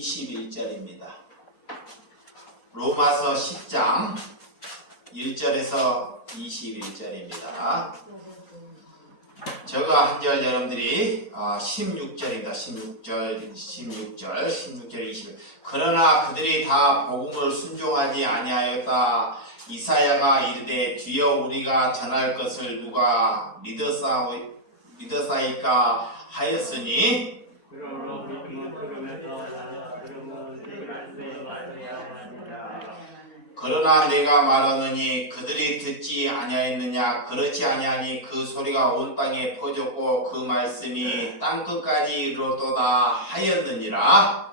21절입니다. 로마서 10장 1절에서 21절입니다. 저거 한 절 여러분들이 16절입니다. 16절 20. 그러나 그들이 다 복음을 순종하지 아니하였다. 이사야가 이르되 주여 우리가 전할 것을 누가 믿었사이까 하였으니 그러나 내가 말하느니 그들이 듣지 아니하였느냐. 그렇지 아니하니 그 소리가 온 땅에 퍼졌고 그 말씀이 땅끝까지 이르렀도다 하였느니라.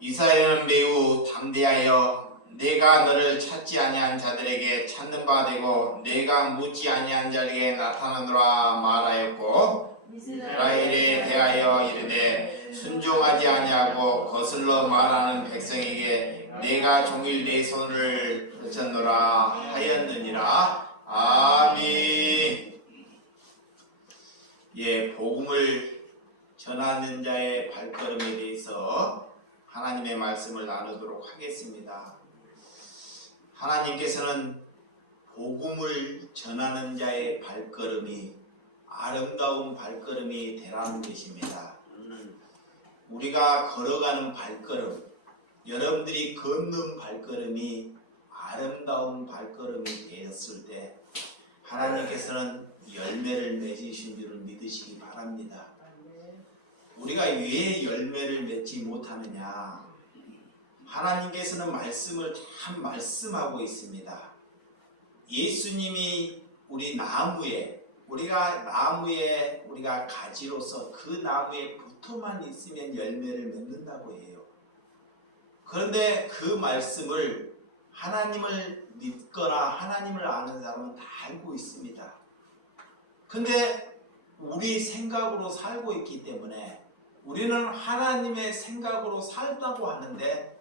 이사야는 매우 담대하여 내가 너를 찾지 아니한 자들에게 찾는 바 되고 내가 묻지 아니한 자에게 나타나노라 말하였고 이스라엘에 대하여 이르되 순종하지 아니하고 거슬러 말하는 백성에게 내가 종일 내 손을 펼쳤노라 하였느니라. 아멘. 예, 복음을 전하는 자의 발걸음에 대해서 하나님의 말씀을 나누도록 하겠습니다. 하나님께서는 복음을 전하는 자의 발걸음이 아름다운 발걸음이 되라는 것입니다. 우리가 걸어가는 발걸음, 여러분들이 걷는 발걸음이 아름다운 발걸음이 되었을 때 하나님께서는 열매를 맺으신 줄을 믿으시기 바랍니다. 우리가 왜 열매를 맺지 못하느냐? 하나님께서는 말씀을 참 말씀하고 있습니다. 예수님이 우리 나무에, 우리가 가지로서 그 나무에 붙어만 있으면 열매를 맺는다고 해요. 그런데 그 말씀을 하나님을 믿거나 하나님을 아는 사람은 다 알고 있습니다. 근데 우리 생각으로 살고 있기 때문에 우리는 하나님의 생각으로 살다고 하는데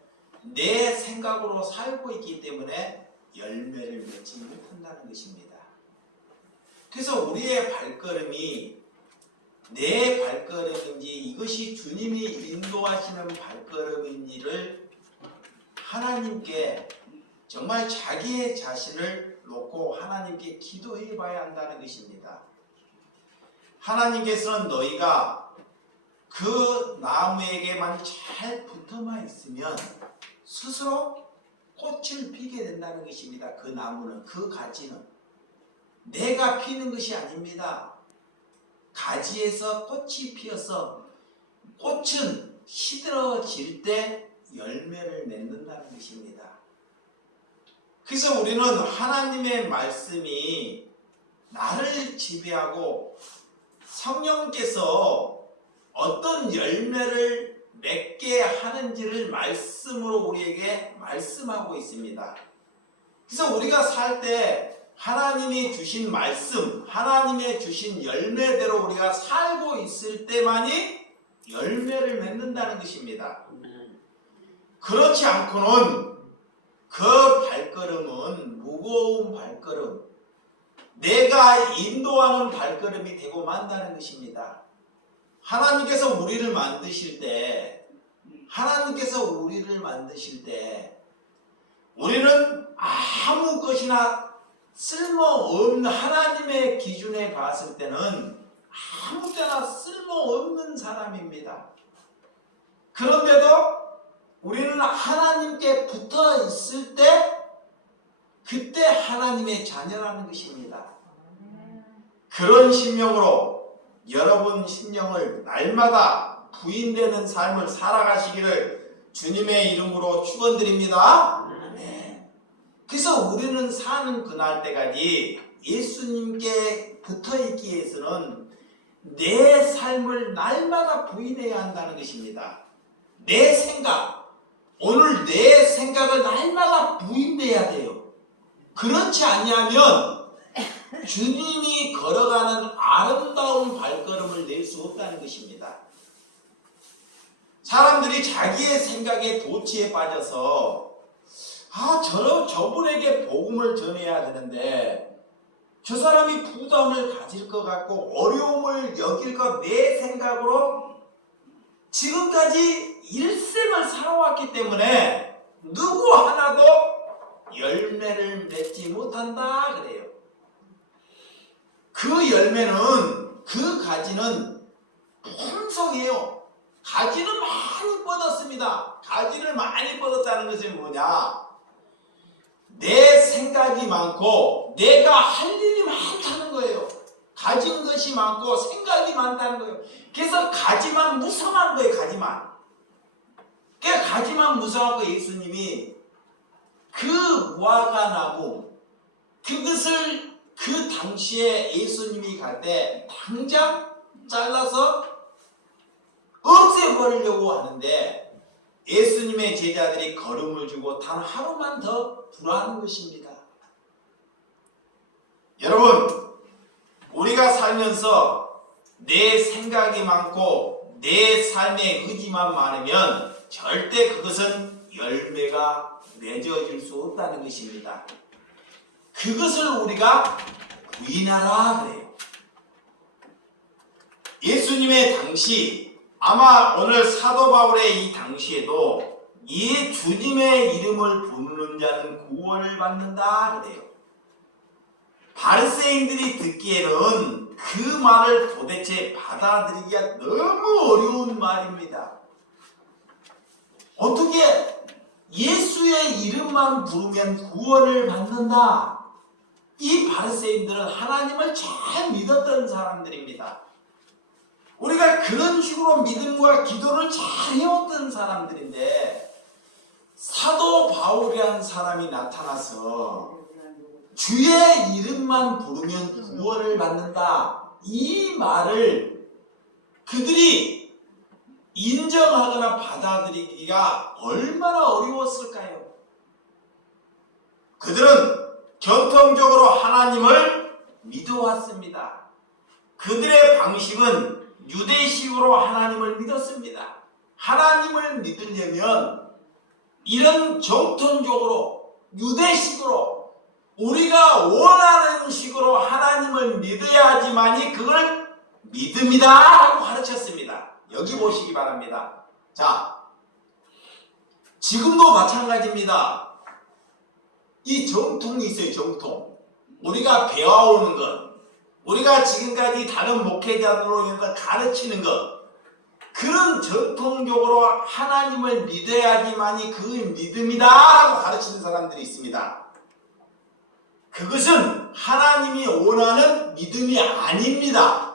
내 생각으로 살고 있기 때문에 열매를 맺지 못한다는 것입니다. 그래서 우리의 발걸음이 내 발걸음인지 이것이 주님이 인도하시는 발걸음인지를 하나님께 정말 자기의 자신을 놓고 하나님께 기도해 봐야 한다는 것입니다. 하나님께서는 너희가 그 나무에게만 잘 붙어만 있으면 스스로 꽃을 피게 된다는 것입니다. 그 나무는, 그 가지는 내가 피는 것이 아닙니다. 가지에서 꽃이 피어서 꽃은 시들어질 때 열매를 맺는다는 것입니다. 그래서 우리는 하나님의 말씀이 나를 지배하고 성령께서 어떤 열매를 맺게 하는지를 말씀으로 우리에게 말씀하고 있습니다. 그래서 우리가 살 때 하나님이 주신 말씀, 하나님의 주신 열매대로 우리가 살고 있을 때만이 열매를 맺는다는 것입니다. 그렇지 않고는 그 발걸음은 무거운 발걸음, 내가 인도하는 발걸음이 되고 만다는 것입니다. 하나님께서 우리를 만드실 때 우리는 아무 것이나 쓸모없는, 하나님의 기준에 봤을 때는 아무 때나 쓸모없는 사람입니다. 그런데도 우리는 하나님께 붙어 있을 때 그때 하나님의 자녀라는 것입니다. 그런 심령으로 여러분 심령을 날마다 부인되는 삶을 살아가시기를 주님의 이름으로 축원드립니다. 아멘. 그래서 우리는 사는 그날 때까지 예수님께 붙어있기 위해서는 내 삶을 날마다 부인해야 한다는 것입니다. 내 생각, 오늘 내 생각을 날마다 부인해야 돼요. 그렇지 아니하면 주님이 걸어가는 아름다운 발걸음을 낼 수 없다는 것입니다. 사람들이 자기의 생각에 도취에 빠져서 저분에게 복음을 전해야 되는데 저 사람이 부담을 가질 것 같고 어려움을 여길 것 내 생각으로 지금까지 일생을 살아왔기 때문에 누구 하나도 열매를 맺지 못한다 그래요. 그 열매는 그 가지는 풍성해요. 가지는 많이 뻗었습니다. 가지를 많이 뻗었다는 것은 뭐냐? 내 생각이 많고 내가 할 일이 많다는 거예요. 가진 것이 많고 생각이 많다는 거예요. 그래서 가지만 무성한 거예요. 가지만. 그러니까 가지만 무성하고 예수님이 그 무화과 나무 그것을 그 당시에 예수님이 갈 때 당장 잘라서 없애버리려고 하는데 예수님의 제자들이 걸음을 주고 단 하루만 더 두라는 것입니다. 여러분, 우리가 살면서 내 생각이 많고 내 삶의 의지만 많으면 절대 그것은 열매가 맺어질 수 없다는 것입니다. 그것을 우리가 부인하라 그래요. 예수님의 당시, 아마 오늘 사도 바울의 이 당시에도 이 주님의 이름을 부르는 자는 구원을 받는다 그래요. 바리새인들이 듣기에는 그 말을 도대체 받아들이기가 너무 어려운 말입니다. 어떻게 예수의 이름만 부르면 구원을 받는다? 이 바리새인들은 하나님을 잘 믿었던 사람들입니다. 우리가 그런 식으로 믿음과 기도를 잘 해왔던 사람들인데 사도 바울이라는 사람이 나타나서 주의 이름만 부르면 구원을 받는다. 이 말을 그들이 인정하거나 받아들이기가 얼마나 어려웠을까요? 그들은 전통적으로 하나님을 믿어왔습니다. 그들의 방식은 유대식으로 하나님을 믿었습니다. 하나님을 믿으려면 이런 정통적으로 유대식으로 우리가 원하는 식으로 하나님을 믿어야지만이 그걸 믿음이다 라고 가르쳤습니다. 여기 보시기 바랍니다. 자, 지금도 마찬가지입니다. 이 정통이 있어요. 정통. 우리가 배워오는 것, 우리가 지금까지 다른 목회자들로 해서 가르치는 것, 그런 전통적으로 하나님을 믿어야지만이 그 믿음이다 라고 가르치는 사람들이 있습니다. 그것은 하나님이 원하는 믿음이 아닙니다.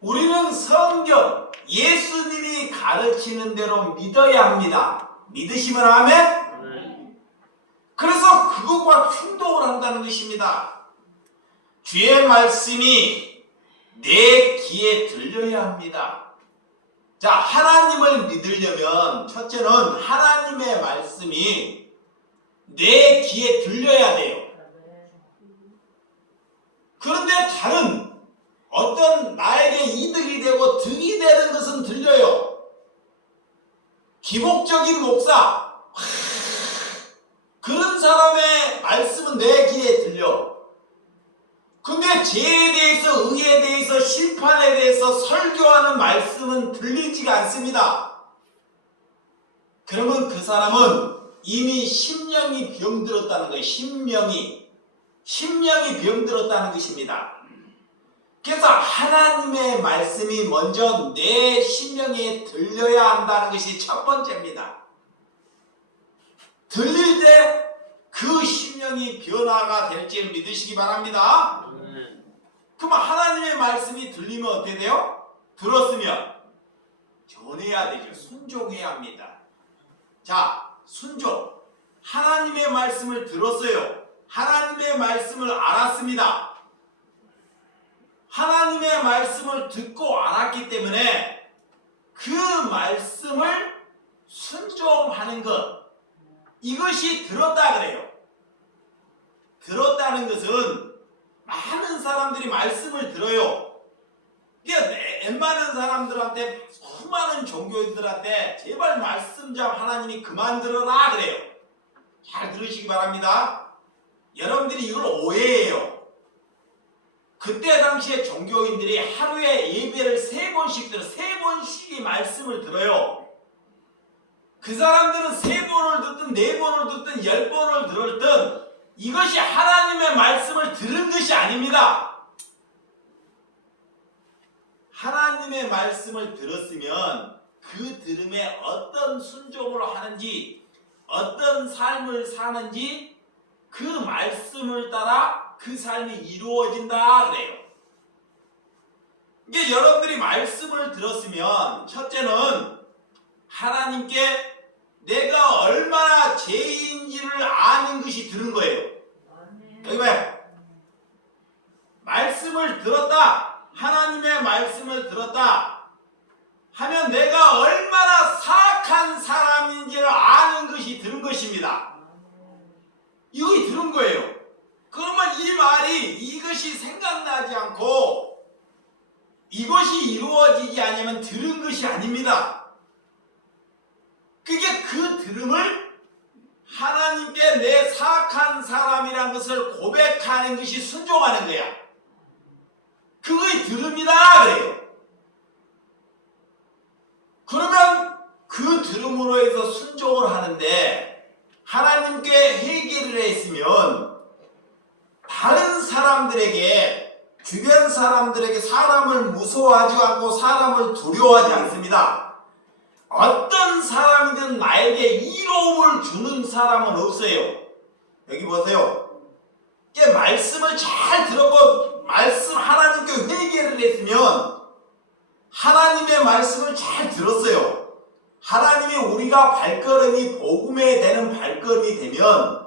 우리는 성경, 예수님이 가르치는 대로 믿어야 합니다. 믿으시면 아멘? 그래서 그것과 충동을 한다는 것입니다. 주의 말씀이 내 귀에 들려야 합니다. 자, 하나님을 믿으려면 첫째는 하나님의 말씀이 내 귀에 들려야 돼요. 그런데 다른 어떤 나에게 이득이 되고 득이 되는 것은 들려요. 기복적인 목사, 그런 사람의 말씀은 내 귀에 들려. 근데 죄에 대해서, 의에 대해서, 심판에 대해서 설교하는 말씀은 들리지가 않습니다. 그러면 그 사람은 이미 심령이 병들었다는 거예요. 심령이 병들었다는 것입니다. 그래서 하나님의 말씀이 먼저 내 심령에 들려야 한다는 것이 첫 번째입니다. 들릴 때 그 심령이 변화가 될지 믿으시기 바랍니다. 그러면 하나님의 말씀이 들리면 어떻게 돼요? 들었으면 전해야 되죠. 순종해야 합니다. 자, 순종. 하나님의 말씀을 들었어요. 하나님의 말씀을 알았습니다. 하나님의 말씀을 듣고 알았기 때문에 그 말씀을 순종하는 것, 이것이 들었다 그래요. 들었다는 것은 많은 사람들이 말씀을 들어요. 그러니까 웬만한 사람들한테 수많은 종교인들한테 제발 말씀 좀 하나님이 그만 들어라 그래요. 잘 들으시기 바랍니다. 여러분들이 이걸 오해해요. 그때 당시에 종교인들이 하루에 예배를 3번씩 들어 3번씩의 말씀을 들어요. 그 사람들은 3번을 듣든 4번을 듣든 10번을 들었든 이것이 하나님의 말씀을 들은 것이 아닙니다. 하나님의 말씀을 들었으면 그 들음에 어떤 순종을 하는지 어떤 삶을 사는지 그 말씀을 따라 그 삶이 이루어진다 그래요. 이게 여러분들이 말씀을 들었으면 첫째는 하나님께 내가 얼마나 죄인지를 아는 것이 들은 거예요. 여기 봐요. 말씀을 들었다. 하나님의 말씀을 들었다 하면 내가 얼마나 사악한 사람인지를 아는 것이 들은 것입니다. 이것이 들은 거예요. 그러면 이 말이 이것이 생각나지 않고 이것이 이루어지지 않으면 들은 것이 아닙니다. 그게 그 들음을 하나님께 내 사악한 사람이라는 것을 고백하는 것이 순종하는 거야. 그거의 들음이다 그래요. 그러면 그 들음으로 해서 순종을 하는데 하나님께 회개를 했으면 다른 사람들에게 주변 사람들에게 사람을 무서워하지 않고 사람을 두려워하지 않습니다. 어떤 사람이든 나에게 이로움을 주는 사람은 없어요. 여기 보세요. 이게 말씀을 잘 들었고 말씀 하나님께 회개를 했으면 하나님의 말씀을 잘 들었어요. 하나님이 우리가 발걸음이 복음에 되는 발걸음이 되면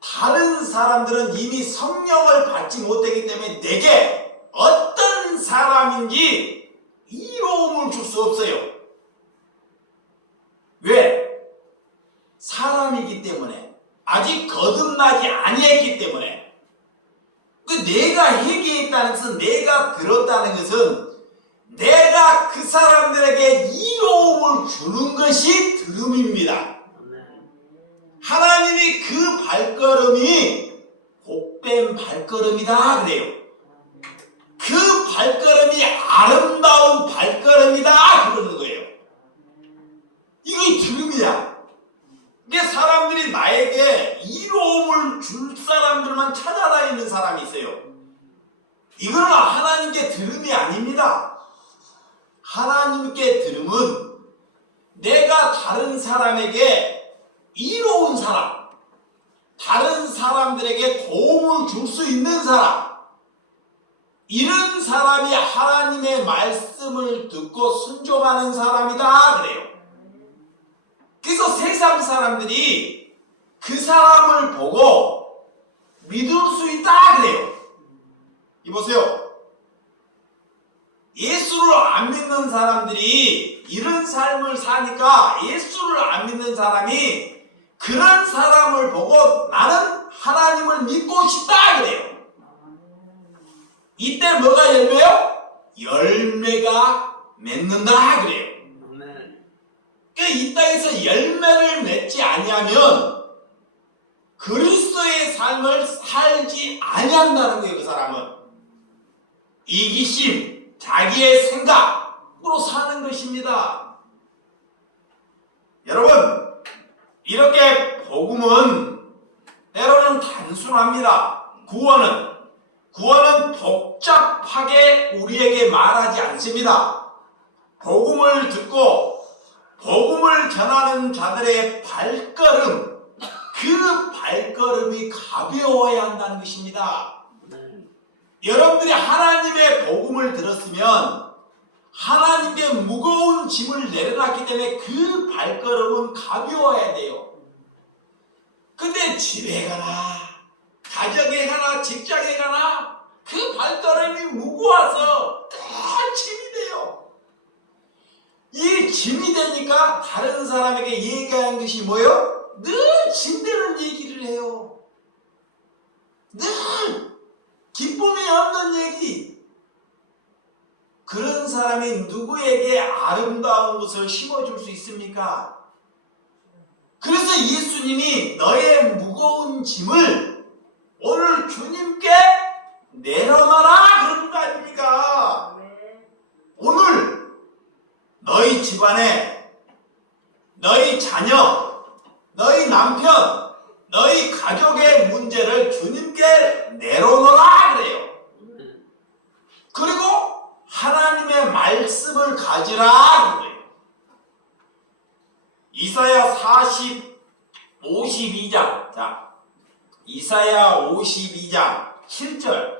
다른 사람들은 이미 성령을 받지 못하기 때문에 내게 어떤 사람인지 이로움을 줄 수 없어요. 왜? 사람이기 때문에 아직 거듭나지 아니했기 때문에 내가 회개했다는 것은 내가 들었다는 것은 내가 그 사람들에게 이로움을 주는 것이 들음입니다. 하나님이 그 발걸음이 복된 발걸음이다 그래요. 그 발걸음이 아름다운 발걸음이다 그러는 거예요. 이게 들음이야. 이게 사람들이 나에게 이로움을 줄 사람들만 찾아다니는 사람이 있어요. 이거는 하나님께 들음이 아닙니다. 하나님께 들음은 내가 다른 사람에게 이로운 사람, 다른 사람들에게 도움을 줄 수 있는 사람, 이런 사람이 하나님의 말씀을 듣고 순종하는 사람이다 그래요. 그래서 세상 사람들이 그 사람을 보고 믿을 수 있다 그래요. 이보세요. 예수를 안 믿는 사람들이 이런 삶을 사니까 예수를 안 믿는 사람이 그런 사람을 보고 나는 하나님을 믿고 싶다 그래요. 이때 뭐가 열매요? 열매가 맺는다 그래요. 이 땅에서 열매를 맺지 아니하면 그리스도의 삶을 살지 아니한다는 거예요. 그 사람은 이기심, 자기의 생각으로 사는 것입니다. 여러분, 이렇게 복음은 때로는 단순합니다. 구원은 복잡하게 우리에게 말하지 않습니다. 복음을 듣고 복음을 전하는 자들의 발걸음, 그 발걸음이 가벼워야 한다는 것입니다. 여러분들이 하나님의 복음을 들었으면 하나님께 무거운 짐을 내려놨기 때문에 그 발걸음은 가벼워야 돼요. 근데 집에 가나 가정에 가나 직장에 가나 그 발걸음이 무거워서 다 짐이 돼요. 이 짐이 되니까 다른 사람에게 얘기하는 것이 뭐예요? 늘 짐되는 얘기를 해요. 늘 기쁨이 없는 얘기. 그런 사람이 누구에게 아름다운 것을 심어줄 수 있습니까? 그래서 예수님이 너의 무거운 짐을 오늘 주님께 내려놔라 그런 거 아닙니까? 오늘 너희 집안에 너희 자녀, 너희 남편, 너희 가족의 문제를 주님께 내려놓으라 그래요. 그리고 하나님의 말씀을 가지라 그래요. 이사야 52장 자, 이사야 52장 7절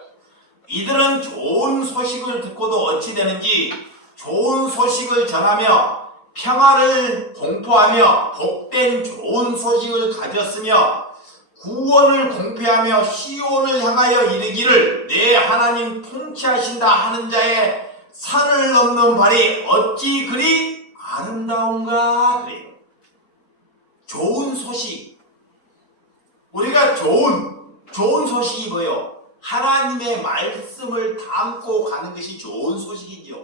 이들은 좋은 소식을 듣고도 어찌 되는지 좋은 소식을 전하며 평화를 공포하며 복된 좋은 소식을 가졌으며 구원을 공표하며 시온을 향하여 이르기를 내 하나님 통치하신다 하는 자의 산을 넘는 발이 어찌 그리 아름다운가 그래요. 좋은 소식. 우리가 좋은 소식이 뭐예요? 하나님의 말씀을 담고 가는 것이 좋은 소식이지요.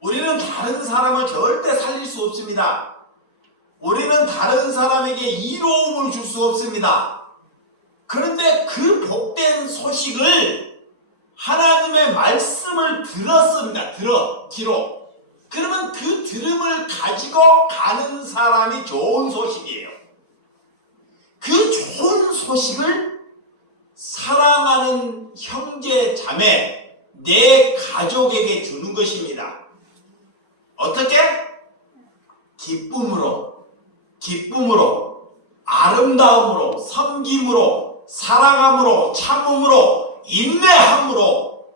우리는 다른 사람을 절대 살릴 수 없습니다. 우리는 다른 사람에게 이로움을 줄 수 없습니다. 그런데 그 복된 소식을 하나님의 말씀을 들었습니다. 귀로. 그러면 그 들음을 가지고 가는 사람이 좋은 소식이에요. 그 좋은 소식을 사랑하는 형제, 자매, 내 가족에게 주는 것입니다. 어떻게? 기쁨으로, 아름다움으로, 섬김으로, 사랑함으로, 참음으로, 인내함으로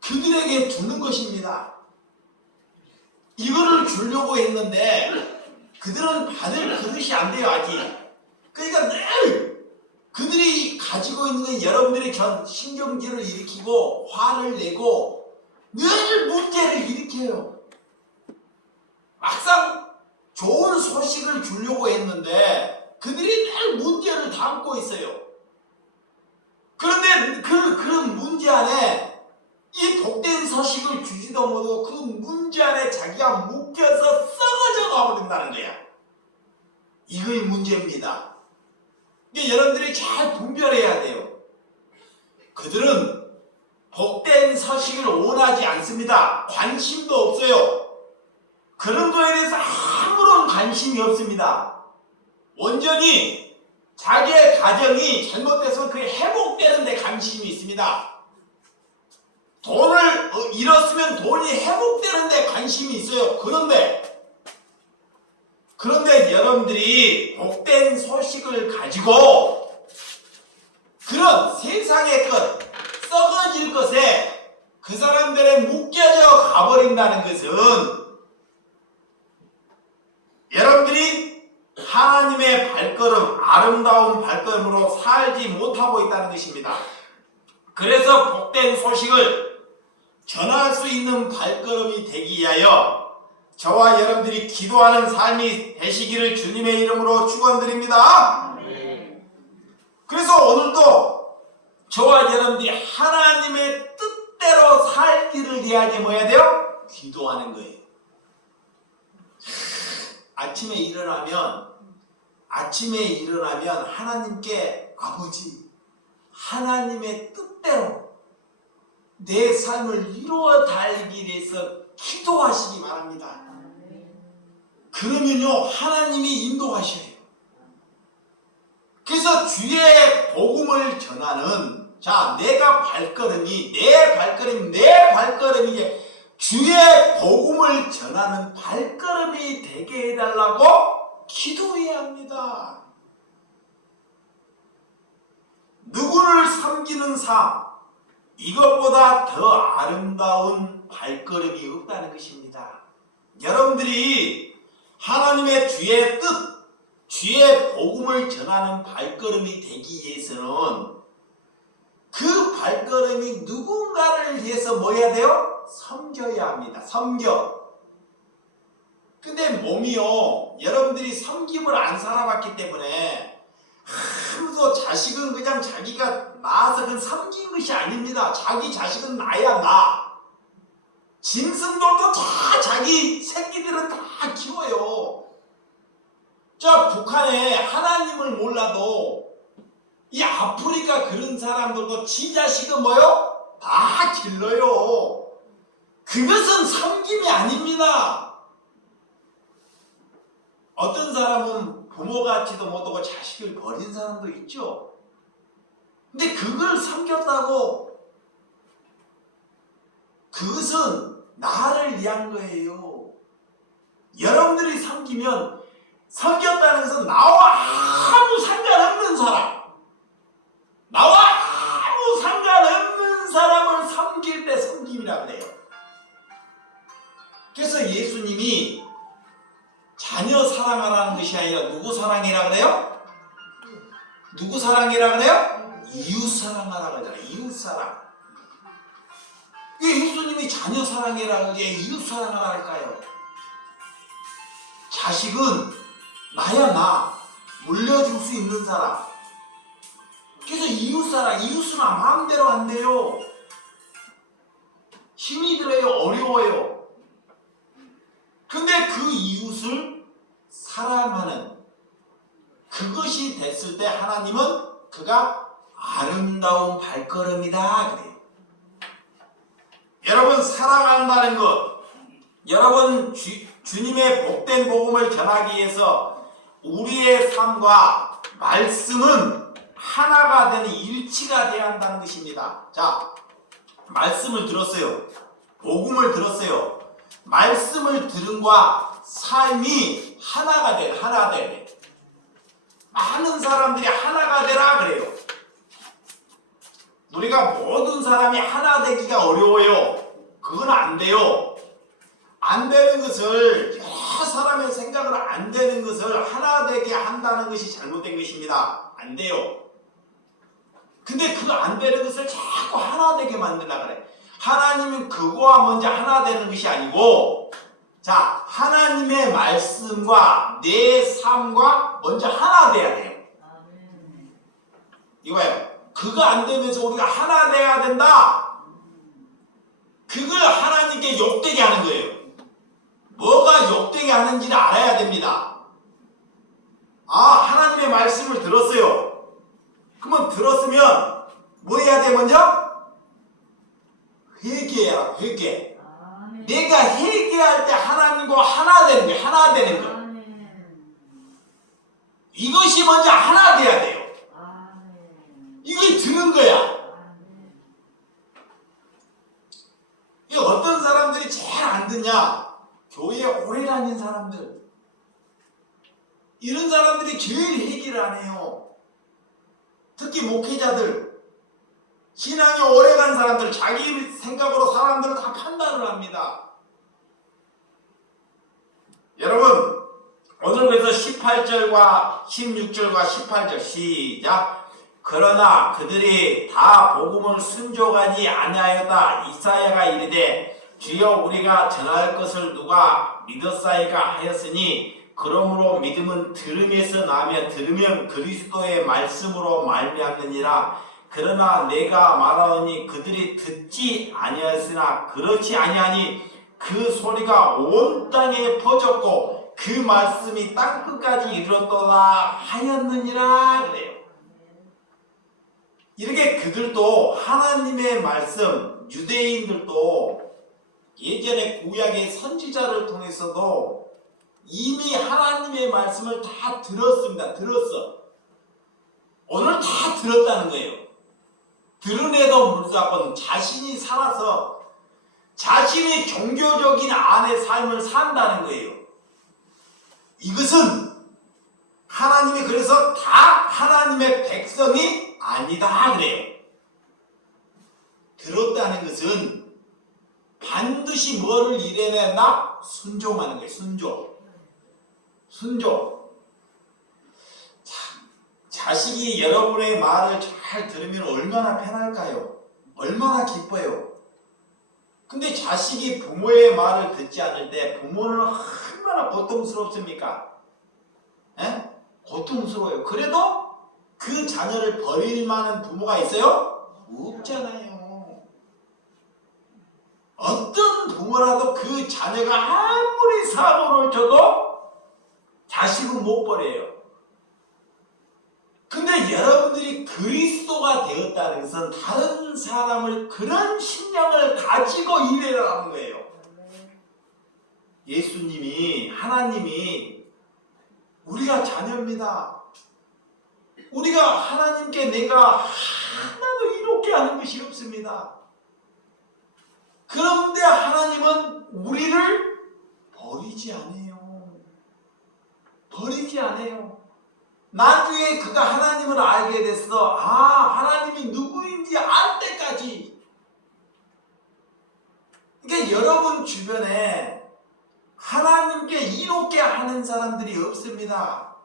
그들에게 주는 것입니다. 이거를 주려고 했는데 그들은 받을 그릇이 안 돼요, 아직. 그러니까 늘 그들이 가지고 있는 여러분들이 신경질을 일으키고 화를 내고 늘 문제를 일으켜요. 막상 좋은 소식을 주려고 했는데 그들이 늘 문제를 담고 있어요. 그런데 그런 문제 안에 이 복된 소식을 주지도 못하고 그 문제 안에 자기가 묶여서 썩어져 가버린다는 거야. 이거의 문제입니다. 그러니까 여러분들이 잘 분별해야 돼요. 그들은 복된 소식을 원하지 않습니다. 관심도 없어요. 그런 거에 대해서 아무런 관심이 없습니다. 온전히 자기의 가정이 잘못돼서 그게 회복되는 데 관심이 있습니다. 돈을 잃었으면 돈이 회복되는 데 관심이 있어요. 그런데 여러분들이 복된 소식을 가지고 그런 세상의 것, 썩어질 것에 그 사람들의 묶여져 가버린다는 것은 여러분들이 하나님의 발걸음, 아름다운 발걸음으로 살지 못하고 있다는 것입니다. 그래서 복된 소식을 전할 수 있는 발걸음이 되기 위하여 저와 여러분들이 기도하는 삶이 되시기를 주님의 이름으로 축원드립니다. 그래서 오늘도 저와 여러분들이 하나님의 뜻대로 살기를 위하여 뭐 해야 돼요? 기도하는 거예요. 아침에 일어나면 하나님께 아버지, 하나님의 뜻대로 내 삶을 이루어 달기 위해서 기도하시기 바랍니다. 그러면요 하나님이 인도하셔요. 그래서 주의 복음을 전하는 내 발걸음이 주의 복음을 전하는 발걸음이 되게 해달라고 기도해야 합니다. 누구를 섬기는 삶, 이것보다 더 아름다운 발걸음이 없다는 것입니다. 여러분들이 하나님의 주의 뜻, 주의 복음을 전하는 발걸음이 되기 위해서는 그 발걸음이 누군가를 위해서 뭐 해야 돼요? 섬겨야 합니다. 근데 몸이요, 여러분들이 섬김을 안 살아봤기 때문에 하루도 자식은 그냥 자기가 낳아서 그냥 섬긴 것이 아닙니다. 자기 자식은 나야 나. 짐승들도 다 자기 새끼들은 다 키워요. 자, 북한에 하나님을 몰라도 이 아프리카 그런 사람들도 지 자식은 뭐요? 다 길러요. 그것은 섬김이 아닙니다. 어떤 사람은 부모 같지도 못하고 자식을 버린 사람도 있죠. 근데 그걸 섬겼다고 그것은 나를 위한 거예요. 여러분들이 섬기면 섬겼다는 것은 나와 아무 상관없는 사람, 나와 아무 상관없는 사람을 섬길 때 섬김이라 그래요. 그래서 예수님이 자녀 사랑하라는 것이 아니라 누구 사랑이라 그래요? 누구 사랑이라 그래요? 이웃 사랑하라 그러잖아요. 이웃 사랑. 왜 예수님이 자녀 사랑이라 그래 이웃 사랑하라 할까요? 자식은 나야 나. 물려줄 수 있는 사람. 그래서 이웃 사랑. 이웃은 마음대로 안 돼요. 힘이 들어요. 어려워요. 근데 그 이웃을 사랑하는 그것이 됐을 때 하나님은 그가 아름다운 발걸음이다 그래요. 여러분 사랑한다는 것, 여러분 주님의 복된 복음을 전하기 위해서 우리의 삶과 말씀은 하나가 되는 일치가 돼야 한다는 것입니다. 자, 말씀을 들었어요. 복음을 들었어요. 말씀을 들음과 삶이 하나가 돼, 하나 돼. 많은 사람들이 하나가 되라 그래요. 우리가 모든 사람이 하나 되기가 어려워요. 그건 안 돼요. 안 되는 것을, 여러 사람의 생각을 안 되는 것을 하나 되게 한다는 것이 잘못된 것입니다. 안 돼요. 근데 그 안 되는 것을 자꾸 하나 되게 만들라 그래. 하나님은 그거와 먼저 하나 되는 것이 아니고, 자, 하나님의 말씀과 내 삶과 먼저 하나 돼야 돼요. 이거예요. 그거 안 되면서 우리가 하나 돼야 된다. 그걸 하나님께 욕되게 하는 거예요. 뭐가 욕되게 하는지를 알아야 됩니다. 아, 하나님의 말씀을 들었어요. 그러면 들었으면 뭐 해야 돼 먼저? 회개해라. 회개. 내가 회개할 때 하나님과 하나 되는 거예요. 하나 되는 거. 이것이 먼저 하나 돼야 돼요. 이걸 들은 거야. 이 어떤 사람들이 제일 안 듣냐? 교회에 오래 다닌 사람들. 이런 사람들이 제일 회개를 안 해요. 특히 목회자들. 신앙이 오래간 사람들, 자기 생각으로 사람들을 다 판단을 합니다. 여러분, 오늘 그래서 18절과 16절과 18절 시작. 그러나 그들이 다 복음을 순종하지 아니하였다. 이사야가 이르되 주여 우리가 전할 것을 누가 믿었사이까 하였으니 그러므로 믿음은 들음에서 나며 들으면 그리스도의 말씀으로 말미암느니라. 그러나 내가 말하오니 그들이 듣지 아니하였으나 그렇지 아니하니 그 소리가 온 땅에 퍼졌고 그 말씀이 땅끝까지 이르렀도다 하였느니라 그래요. 이렇게 그들도 하나님의 말씀, 유대인들도 예전에 구약의 선지자를 통해서도 이미 하나님의 말씀을 다 들었습니다. 들었어. 오늘 다 들었다는 거예요. 들은에도 불구하고 자신이 살아서 자신이 종교적인 안의 삶을 산다는 거예요. 이것은 하나님이 그래서 다 하나님의 백성이 아니다 그래요. 들었다는 것은 반드시 뭐를 이뤄낸다? 순종하는 거예요. 순종. 자식이 여러분의 말을 잘 들으면 얼마나 편할까요? 얼마나 기뻐요? 근데 자식이 부모의 말을 듣지 않을 때 부모는 얼마나 고통스럽습니까? 에? 고통스러워요. 그래도 그 자녀를 버릴 만한 부모가 있어요? 없잖아요. 어떤 부모라도 그 자녀가 아무리 사고를 쳐도 자식은 못 버려요. 근데 여러분들이 그리스도가 되었다는 것은 다른 사람을 그런 신령을 가지고 일해라는 거예요. 예수님이, 하나님이 우리가 자녀입니다. 우리가 하나님께 내가 하나도 이롭게 하는 것이 없습니다. 그런데 하나님은 우리를 버리지 않아요. 버리지 않아요. 나중에 그가 하나님을 알게 됐어. 하나님이 누구인지 알 때까지. 그러니까 여러분 주변에 하나님께 이롭게 하는 사람들이 없습니다.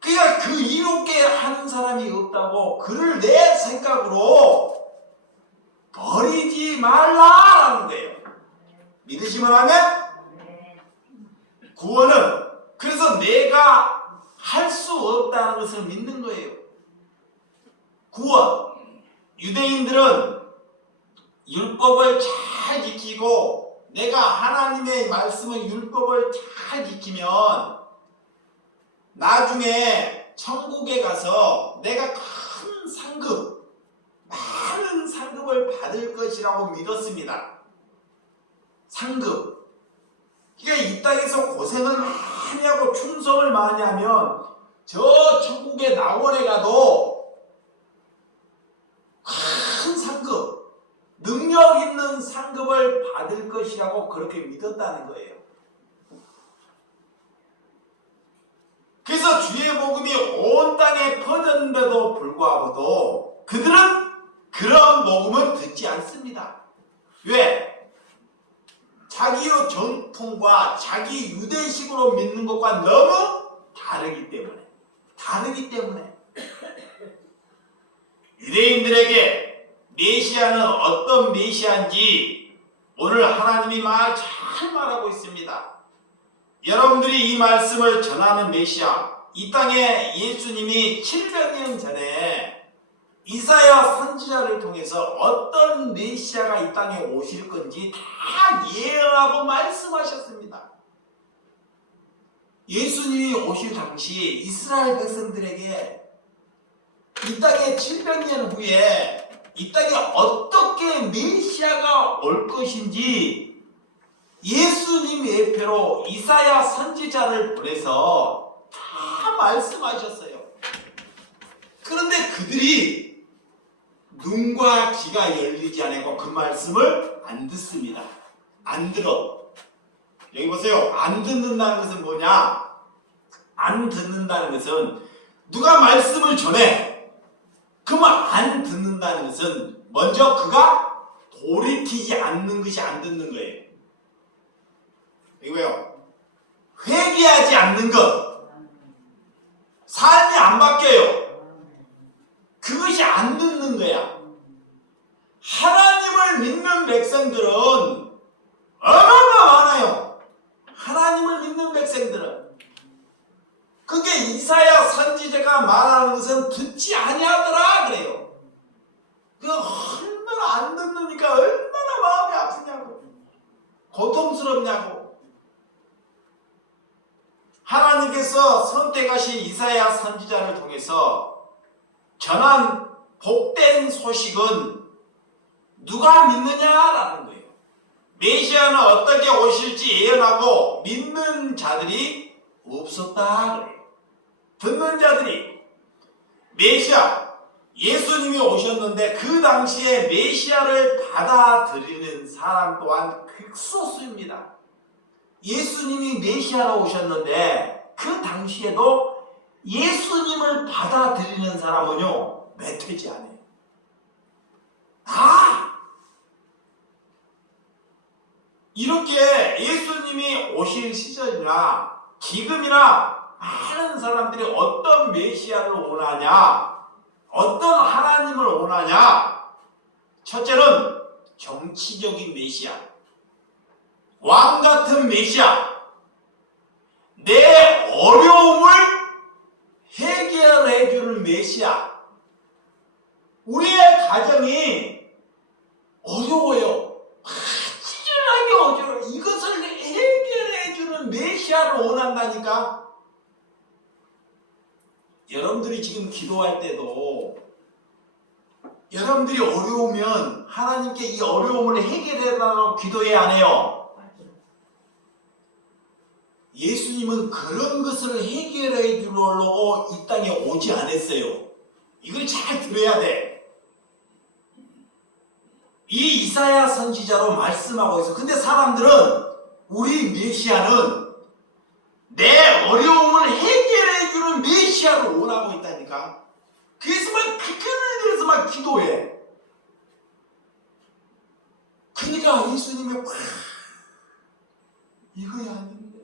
그러니까 그 이롭게 하는 사람이 없다고 그를 내 생각으로 버리지 말라라는 거예요. 믿으시면 하면 구원은 그래서 내가 할 수 없다는 것을 믿는 거예요. 구원. 유대인들은 율법을 잘 지키고 내가 하나님의 말씀을 율법을 잘 지키면 나중에 천국에 가서 내가 큰 상급, 많은 상급을 받을 것이라고 믿었습니다. 상급. 그러니까 이 땅에서 고생을 많이 하고 충성을 많이 하면 저 천국의 낙원에 가도 큰 상급, 능력 있는 상급을 받을 것이라고 그렇게 믿었다는 거예요. 그래서 주의 복음이 온 땅에 퍼졌는데도 불구하고도 그들은 그런 복음을 듣지 않습니다. 왜? 자기의 전통과 자기 유대식으로 믿는 것과 너무 다르기 때문에 유대인들에게 메시아는 어떤 메시아인지 오늘 하나님이 잘 말하고 있습니다. 여러분들이 이 말씀을 전하는 메시아, 이 땅에 예수님이 700년 전에 이사야 선지자를 통해서 어떤 메시아가 이 땅에 오실 건지 다 예언하고 말씀하셨습니다. 예수님이 오실 당시 이스라엘 백성들에게 이 땅에 700년 후에 이 땅에 어떻게 메시아가 올 것인지 예수님 예표로 이사야 선지자를 보내서 다 말씀하셨어요. 그런데 그들이 눈과 귀가 열리지 않고 그 말씀을 안 듣습니다. 안 들어. 여기 보세요. 안 듣는다는 것은 뭐냐? 안 듣는다는 것은 누가 말씀을 전해. 그러면 안 듣는다는 것은 먼저 그가 돌이키지 않는 것이 안 듣는 거예요. 이거요. 회개하지 않는 것. 삶이 안 바뀌어요. 그것이 안 듣는 거야. 하나님을 믿는 백성들은 얼마나 많아요. 하나님을 믿는 백성들은. 그게 이사야 선지자가 말하는 것은 듣지 아니하더라 그래요. 그 얼마나 안 듣느니까 얼마나 마음이 아프냐고. 고통스럽냐고. 하나님께서 선택하신 이사야 선지자를 통해서 전한 복된 소식은 누가 믿느냐라는 거예요. 메시아는 어떻게 오실지 예언하고 믿는 자들이 없었다 그래요. 듣는 자들이 메시아 예수님이 오셨는데 그 당시에 메시아를 받아들이는 사람 또한 극소수입니다. 예수님이 메시아로 오셨는데 그 당시에도 예수님을 받아들이는 사람은요 몇 되지 않아요. 이렇게 예수님이 오실 시절이나 지금이나 많은 사람들이 어떤 메시아를 원하냐, 어떤 하나님을 원하냐. 첫째는 정치적인 메시아, 왕 같은 메시아, 내 어려움을 해결할 그런 메시아를 원한다니까. 여러분들이 지금 기도할 때도 여러분들이 어려우면 하나님께 이 어려움을 해결해달라고 기도해 안 해요? 예수님은 그런 것을 해결해 주려고 이 땅에 오지 않았어요. 이걸 잘 들어야 돼. 이 이사야 선지자로 말씀하고 있어. 근데 사람들은 우리 메시아는 내 어려움을 해결해 주는 메시아를 원하고 있다니까. 그래서만 그거를 위해서만 기도해. 그러니까 예수님이 막 이거야 아닌데,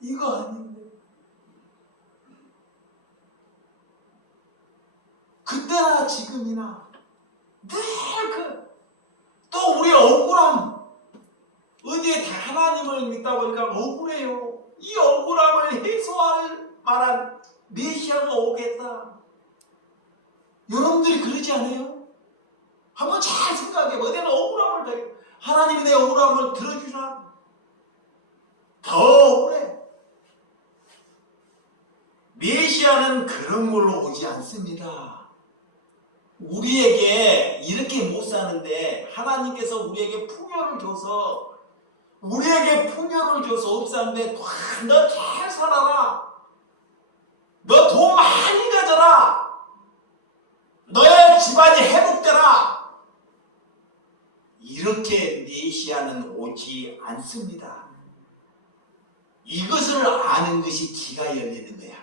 이거 아닌데. 그때나 지금이나 늘 또 우리 억울함, 어디에 다 하나님을 믿다 보니까 억울해요. 이 억울함을 해소할 만한 메시아가 오겠다. 여러분들이 그러지 않아요? 한번 잘 생각해봐. 내가 억울함을 당해. 하나님이 내 억울함을 들어주나? 더 억울해. 메시아는 그런 걸로 오지 않습니다. 우리에게 이렇게 못 사는데 하나님께서 우리에게 풍요를 줘서 없사는데 너 잘 살아라. 너 돈 많이 가져라. 너의 집안이 회복되라. 이렇게 메시아는 오지 않습니다. 이것을 아는 것이 귀가 열리는 거야.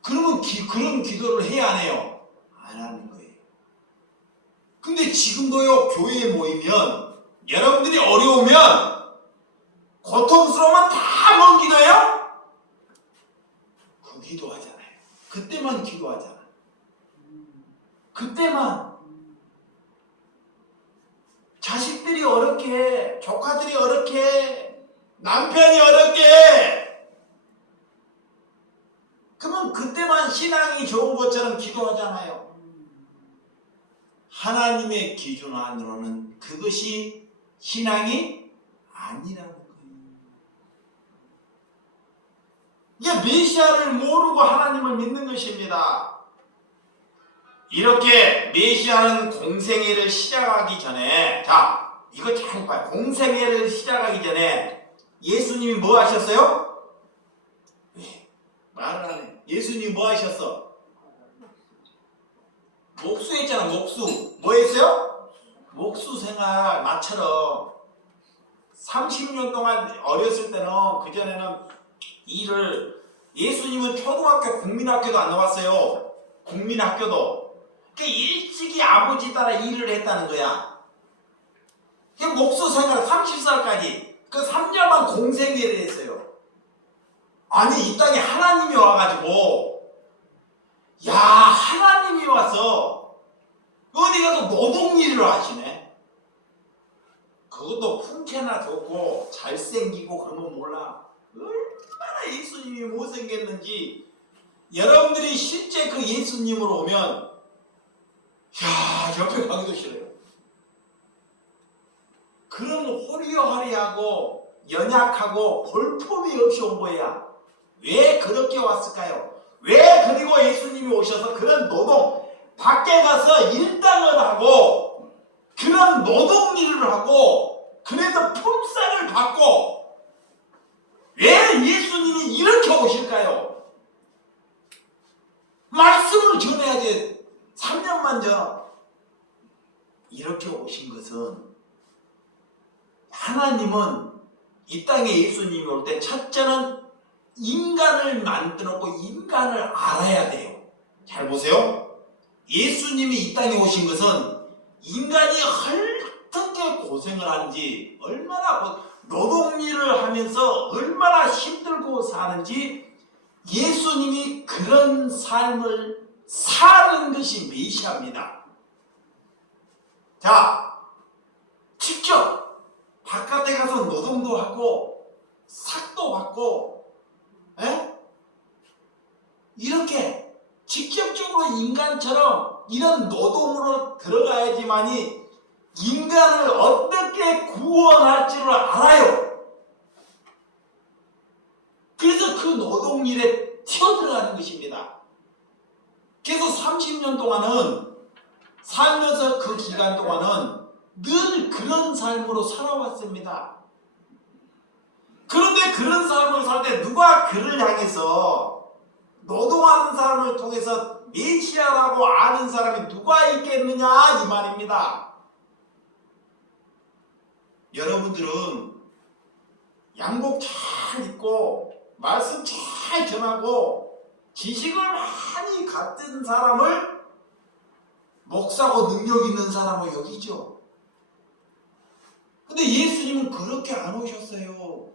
그러면 그런 기도를 해야 안 해요? 안 하는 거예요. 근데 지금도요, 교회에 모이면 여러분들이 어려우면 고통스러우면 다 뭔 기도해요? 그 기도하잖아요. 그때만 기도하잖아. 그때만. 자식들이 어렵게, 조카들이 어렵게, 남편이 어렵게, 그러면 그때만 신앙이 좋은 것처럼 기도하잖아요. 하나님의 기준 안으로는 그것이 신앙이 아니라는 거예요. 이게 메시아를 모르고 하나님을 믿는 것입니다. 이렇게 메시아는 공생애를 시작하기 전에, 자, 이거 잘 봐요. 공생애를 시작하기 전에 예수님이 뭐 하셨어요? 말을 안 해. 예수님이 뭐 하셨어? 목수했잖아. 목수. 뭐 했어요? 목수 생활. 나처럼 30년 동안 어렸을 때는, 그전에는 일을, 예수님은 초등학교 국민학교도 안 나왔어요. 국민학교도. 그러니까 일찍이 아버지 따라 일을 했다는 거야. 목수 생활 30살까지 그 3년만 공생애를 했어요. 아니, 이 땅에 하나님이 와가지고, 야, 하나님이 와서 어디 가서 노동일을 하시네. 그것도 풍캐나 좋고 잘생기고 그러면 몰라. 얼마나 예수님이 못생겼는지. 여러분들이 실제 그 예수님으로 오면, 야, 옆에 가기도 싫어요. 그런 호리호리하고 연약하고 볼품이 없이 온 거야. 왜 그렇게 왔을까요? 왜 그리고 예수님이 오셔서 그런 노동, 밖에 가서 일당을 하고 그런 노동 일을 하고 그래서 품삯을 받고 왜 예수님이 이렇게 오실까요? 말씀을 전해야지. 3년만 전 이렇게 오신 것은, 하나님은 이 땅에 예수님이 올 때 첫째는 인간을 만들었고 인간을 알아야 돼요. 잘 보세요. 예수님이 이 땅에 오신 것은 인간이 어떻게 고생을 하는지, 얼마나 노동일을 하면서 얼마나 힘들고 사는지, 예수님이 그런 삶을 사는 것이 메시아입니다. 자, 직접 바깥에 가서 노동도 하고 삭도 받고, 이렇게 직접적으로 인간처럼 이런 노동으로 들어가야지만이 인간을 어떻게 구원할지를 알아요. 현실에 튀어들어가는 것입니다. 그래서 30년 동안은 살면서 그 기간 동안은 늘 그런 삶으로 살아왔습니다. 그런데 그런 삶을 살 때 누가 그를 향해서 노동하는 사람을 통해서 메시아라고 아는 사람이 누가 있겠느냐 이 말입니다. 여러분들은 양복 잘 입고 말씀 잘 전하고 지식을 많이 갖춘 사람을 목사고 능력 있는 사람으로 여기죠. 근데 예수님은 그렇게 안 오셨어요.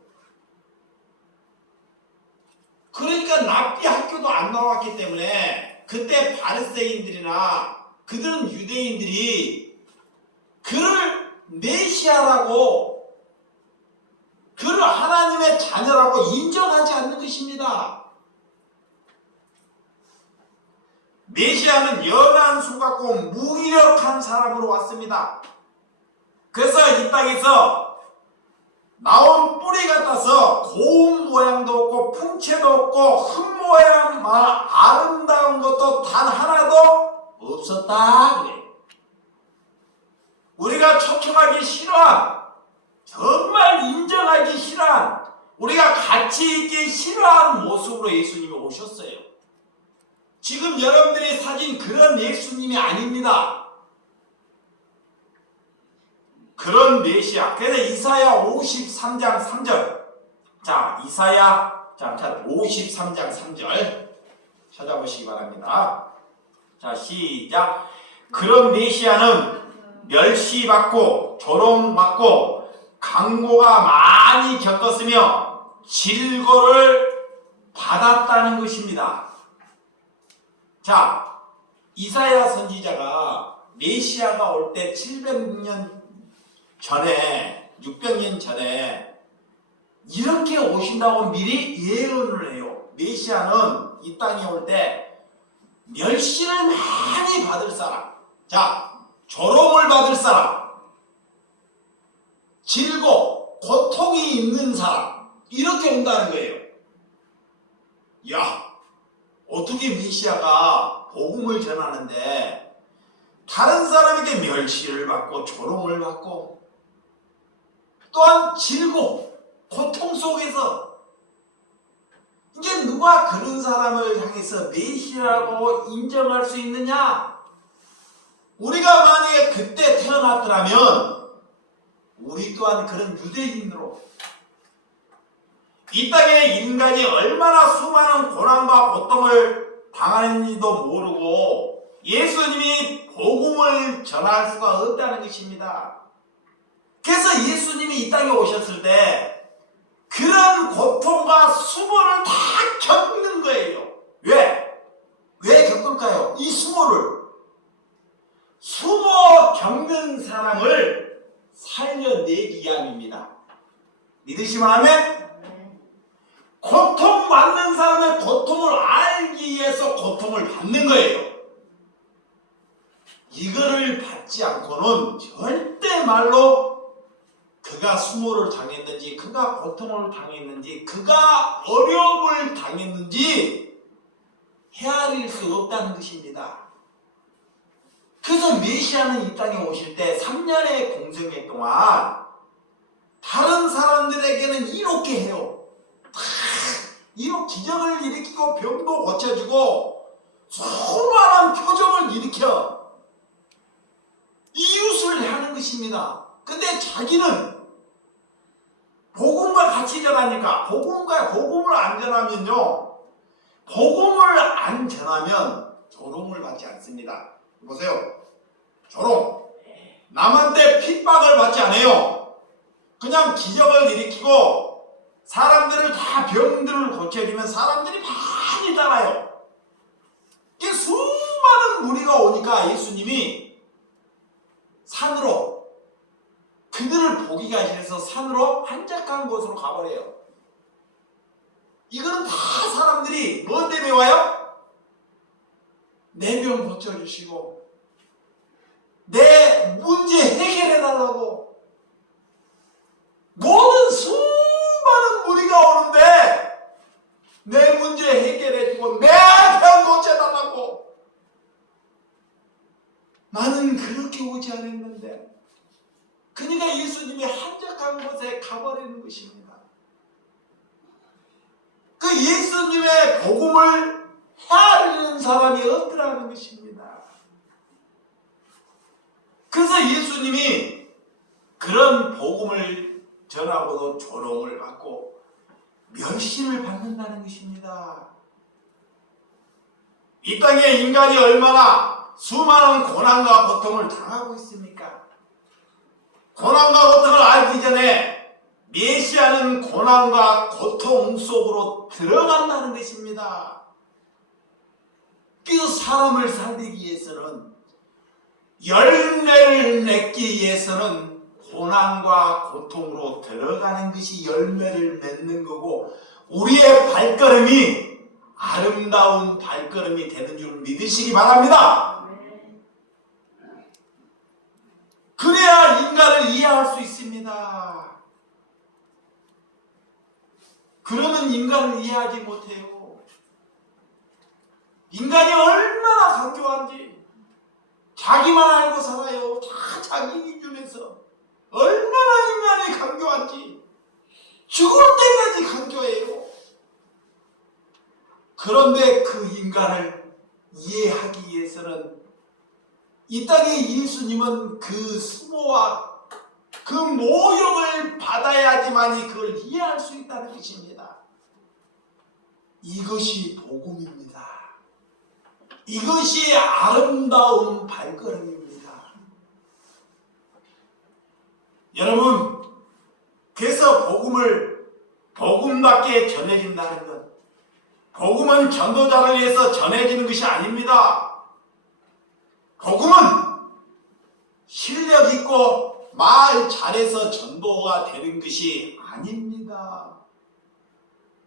그러니까 납비 학교도 안 나왔기 때문에 그때 바리새인들이나 그들은 유대인들이 그를 메시아라고 그를 하나님의 자녀라고 인정하지 않는 것입니다. 메시아는 연한 수 같고 무기력한 사람으로 왔습니다. 그래서 이 땅에서 나온 뿌리 같아서 고운 모양도 없고 풍채도 없고 흙 모양 아름다운 것도 단 하나도 없었다 그래. 우리가 촉촉하기 싫어한, 정말 인정하기 싫어한, 우리가 가치 있기 싫어한 모습으로 예수님이 오셨어요. 지금 여러분들이 사진 그런 예수님이 아닙니다. 그런 메시아. 그래서 이사야 53장 3절. 자, 이사야 53장 3절 찾아보시기 바랍니다. 자, 시작. 그런 메시아는 멸시받고 조롱받고 강고가 많이 겪었으며 질고를 받았다는 것입니다. 자, 이사야 선지자가 메시아가 올 때 700년 전에 600년 전에 이렇게 오신다고 미리 예언을 해요. 메시아는 이 땅에 올 때 멸시를 많이 받을 사람, 자, 조롱을 받을 사람, 질고 고통이 있는 사람, 이렇게 온다는 거예요. 야, 어떻게 메시아가 복음을 전하는데 다른 사람에게 멸시를 받고 조롱을 받고 또한 질고 고통 속에서 이제 누가 그런 사람을 향해서 메시아라고 인정할 수 있느냐? 우리가 만약에 그때 태어났더라면 우리 또한 그런 유대인으로 이 땅에 인간이 얼마나 수많은 고난과 고통을 당하는지도 모르고 예수님이 복음을 전할 수가 없다는 것입니다. 그래서 예수님이 이 땅에 오셨을 때 그런 고통과 수모를 다 겪는 거예요. 왜? 왜 겪을까요? 이 수모를. 수모 겪는 사람을 살려내기 위함입니다. 믿으시면 아멘? 고통받는 사람의 고통을 알기 위해서 고통을 받는 거예요. 이거를 받지 않고는 절대 말로 그가 수모를 당했는지, 그가 고통을 당했는지, 그가 어려움을 당했는지 헤아릴 수 없다는 것입니다. 그래서 메시아는 이 땅에 오실 때 3년의 공생애 동안 다른 사람들에게는 이렇게 해요. 이렇게 기적을 일으키고 병도 고쳐주고 수많은 표적을 일으켜 이웃을 하는 것입니다. 근데 자기는 복음과 같이 전하니까 복음을 안 전하면요, 복음을 안 전하면 조롱을 받지 않습니다. 보세요. 조롱. 남한테 핍박을 받지 않아요. 그냥 기적을 일으키고 사람들을 다 병들을 고쳐주면 사람들이 많이 따라요. 이게 수많은 무리가 오니까 예수님이 산으로, 그들을 보기가 싫어서 산으로 한적한 곳으로 가버려요. 이거는 다 사람들이 뭐 때문에 와요? 내 병 고쳐주시고 내 문제 해결해달라고. 모든 수많은 무리가 오는데 내 문제 그렇게 오지 않았는데 그러니까 예수님이 한적한 곳에 가버리는 것입니다. 그 예수님의 복음을 헤아리는 사람이 없더라는 것입니다. 그래서 예수님이 그런 복음을 전하고도 조롱을 받고 멸시를 받는다는 것입니다. 이 땅에 인간이 얼마나 수많은 고난과 고통을 당하고 있습니까? 고난과 고통을 알기 전에 메시아는 고난과 고통 속으로 들어간다는 것입니다. 그래서 사람을 살리기 위해서는 열매를 맺기 위해서는 고난과 고통으로 들어가는 것이 열매를 맺는 거고 우리의 발걸음이 아름다운 발걸음이 되는 줄 믿으시기 바랍니다. 그래야 인간을 이해할 수 있습니다. 그러면 인간을 이해하지 못해요. 인간이 얼마나 강조한지 자기만 알고 살아요. 다 자기 기준에서 얼마나 인간이 강조한지 죽을 때까지 강조해요. 그런데 그 인간을 이해하기 위해서는 이 땅에 예수님은 그 수모와 그 모욕을 받아야지만이 그걸 이해할 수 있다는 것입니다. 이것이 복음입니다. 이것이 아름다운 발걸음입니다. 여러분, 그래서 복음답게 전해진다는 것, 복음은 전도자를 위해서 전해지는 것이 아닙니다. 복음은 실력 있고 말 잘해서 전도가 되는 것이 아닙니다.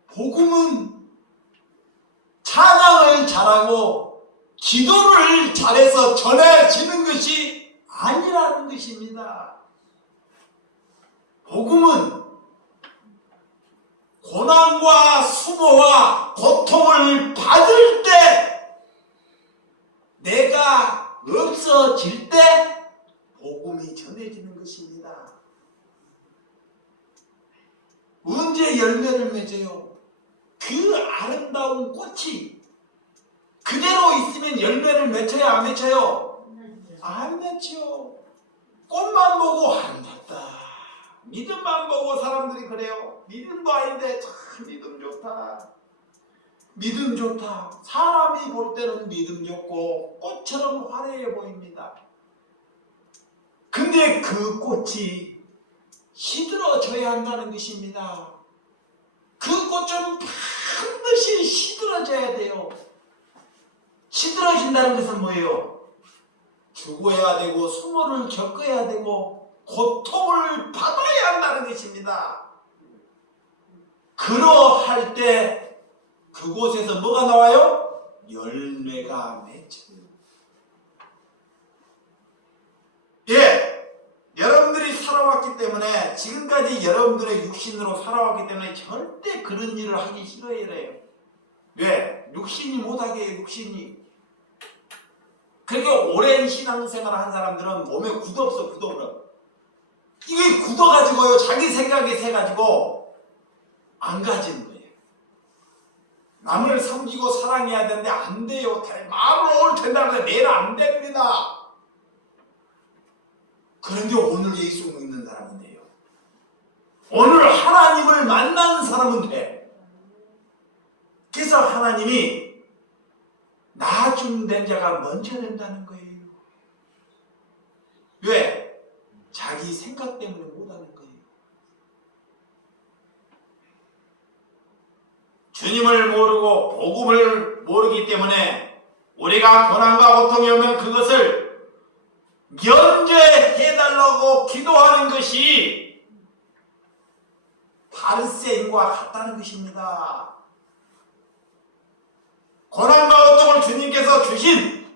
복음은 찬양을 잘하고 기도를 잘해서 전해지는 것이 아니라는 것입니다. 복음은 고난과 수모와 고통을 받을 때 내가 없어질 때 복음이 전해지는 것입니다. 언제 열매를 맺어요? 그 아름다운 꽃이 그대로 있으면 열매를 맺혀요? 안 맺혀요? 안 맺혀. 꽃만 보고 안 됐다. 믿음만 보고 사람들이 그래요. 믿음도 아닌데 참 믿음 좋다. 믿음 좋다. 사람이 볼 때는 믿음 좋고 꽃처럼 화려해 보입니다. 근데 그 꽃이 시들어져야 한다는 것입니다. 그 꽃은 반드시 시들어져야 돼요. 시들어진다는 것은 뭐예요? 죽어야 되고 수모를 겪어야 되고 고통을 받아야 한다는 것입니다. 그러할 때 그곳에서 뭐가 나와요? 열매가 맺혀요. 예, 여러분들이 살아왔기 때문에 지금까지 여러분들의 육신으로 살아왔기 때문에 절대 그런 일을 하기 싫어해요. 왜? 육신이 못하게 해요. 육신이. 그렇게 오랜 신앙생활을 한 사람들은 몸에 굳어없어. 굳어버려. 이게 굳어가지고요. 자기 생각에 새가지고 안 가지는 거예요. 남을 섬기고 사랑해야 되는데 안 돼요. 마음으로 오늘 된다는데 내일 안 됩니다. 그런데 오늘 예수 믿는 사람은 돼요. 오늘 하나님을 만나는 사람은 돼. 그래서 하나님이 나중된 자가 먼저 된다는 거예요. 왜? 자기 생각 때문에 못하는 거예요. 주님을 모르고 복음을 모르기 때문에 우리가 고난과 고통이 오면 그것을 면제해달라고 기도하는 것이 바리새인과 같다는 것입니다. 고난과 고통을 주님께서 주신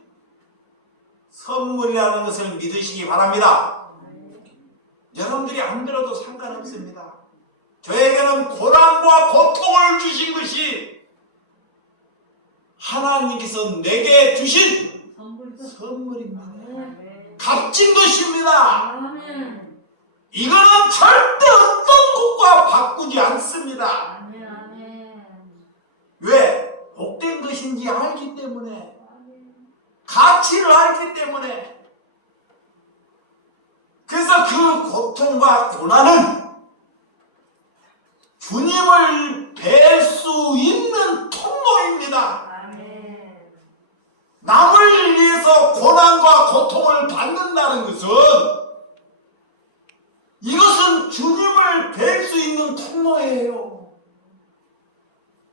선물이라는 것을 믿으시기 바랍니다. 여러분들이 안 들어도 상관없습니다. 저에게는 고난과 고통을 주신 것이 하나님께서 내게 주신 선물입니다. 값진 것입니다. 아멘. 이거는 절대 어떤 것과 바꾸지 않습니다. 아멘. 아멘. 왜? 복된 것인지 알기 때문에, 아멘. 가치를 알기 때문에. 그래서 그 고통과 고난은 주님을 뵐 수 있는 통로입니다. 아멘. 남을 위해서 고난과 고통을 받는다는 것은 이것은 주님을 뵐 수 있는 통로예요.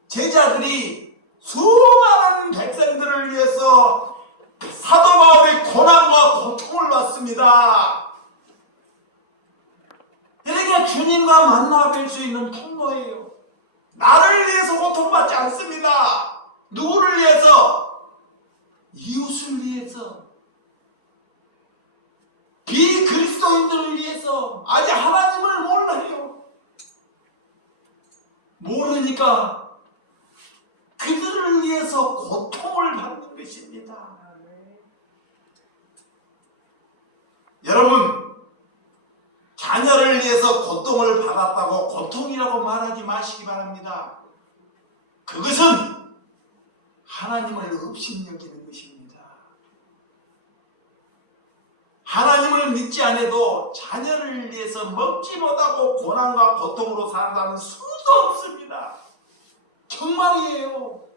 제자들이 수많은 백성들을 위해서 사도 바울의 고난과 고통을 받습니다. 그러니까 주님과 만나 뵐 수 있는 통로예요. 나를 위해서 고통받지 않습니다. 누구를 위해서? 이웃을 위해서, 비그리스도인들을 위해서. 아직 하나님을 몰라요. 모르니까 그들을 위해서 고통을 받는 것입니다. 여러분, 자녀를 위해서 고통을 받았다고 고통이라고 말하지 마시기 바랍니다. 그것은 하나님을 업신여기는 것입니다. 하나님을 믿지 않아도 자녀를 위해서 먹지 못하고 고난과 고통으로 살아가는 수도 없습니다. 정말이에요.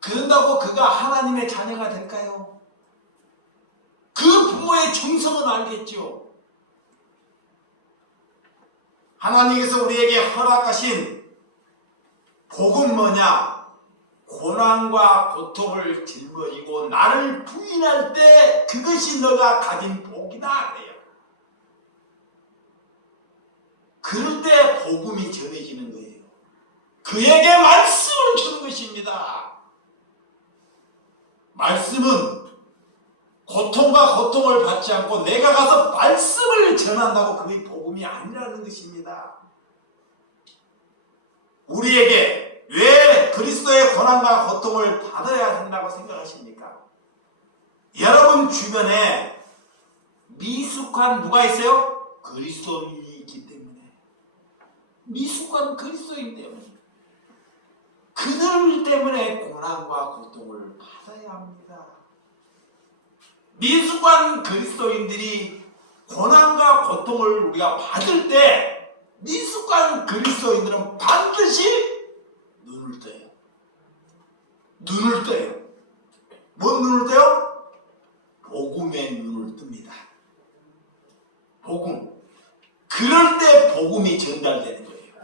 그런다고 그가 하나님의 자녀가 될까요? 그 부모의 정성은 알겠죠. 하나님께서 우리에게 허락하신 복은 뭐냐? 고난과 고통을 짊어지고 나를 부인할 때 그것이 너가 가진 복이다 그래요. 그럴 때 복음이 전해지는 거예요. 그에게 말씀을 주는 것입니다. 말씀은 고통과 고통을 받지 않고 내가 가서 말씀을 전한다고 그게 복음이 아니라는 것입니다. 우리에게 왜 그리스도의 고난과 고통을 받아야 한다고 생각하십니까? 여러분 주변에 미숙한 누가 있어요? 그리스도인이 있기 때문에. 미숙한 그리스도인 때문에. 그들 때문에 고난과 고통을 받아야 합니다. 미숙한 그리스도인들이 고난과 고통을 우리가 받을 때 미숙한 그리스도인들은 반드시 눈을 떠요. 눈을 떠요. 뭔 눈을 떠요? 복음의 눈을 뜹니다. 복음. 그럴 때 복음이 전달되는 거예요.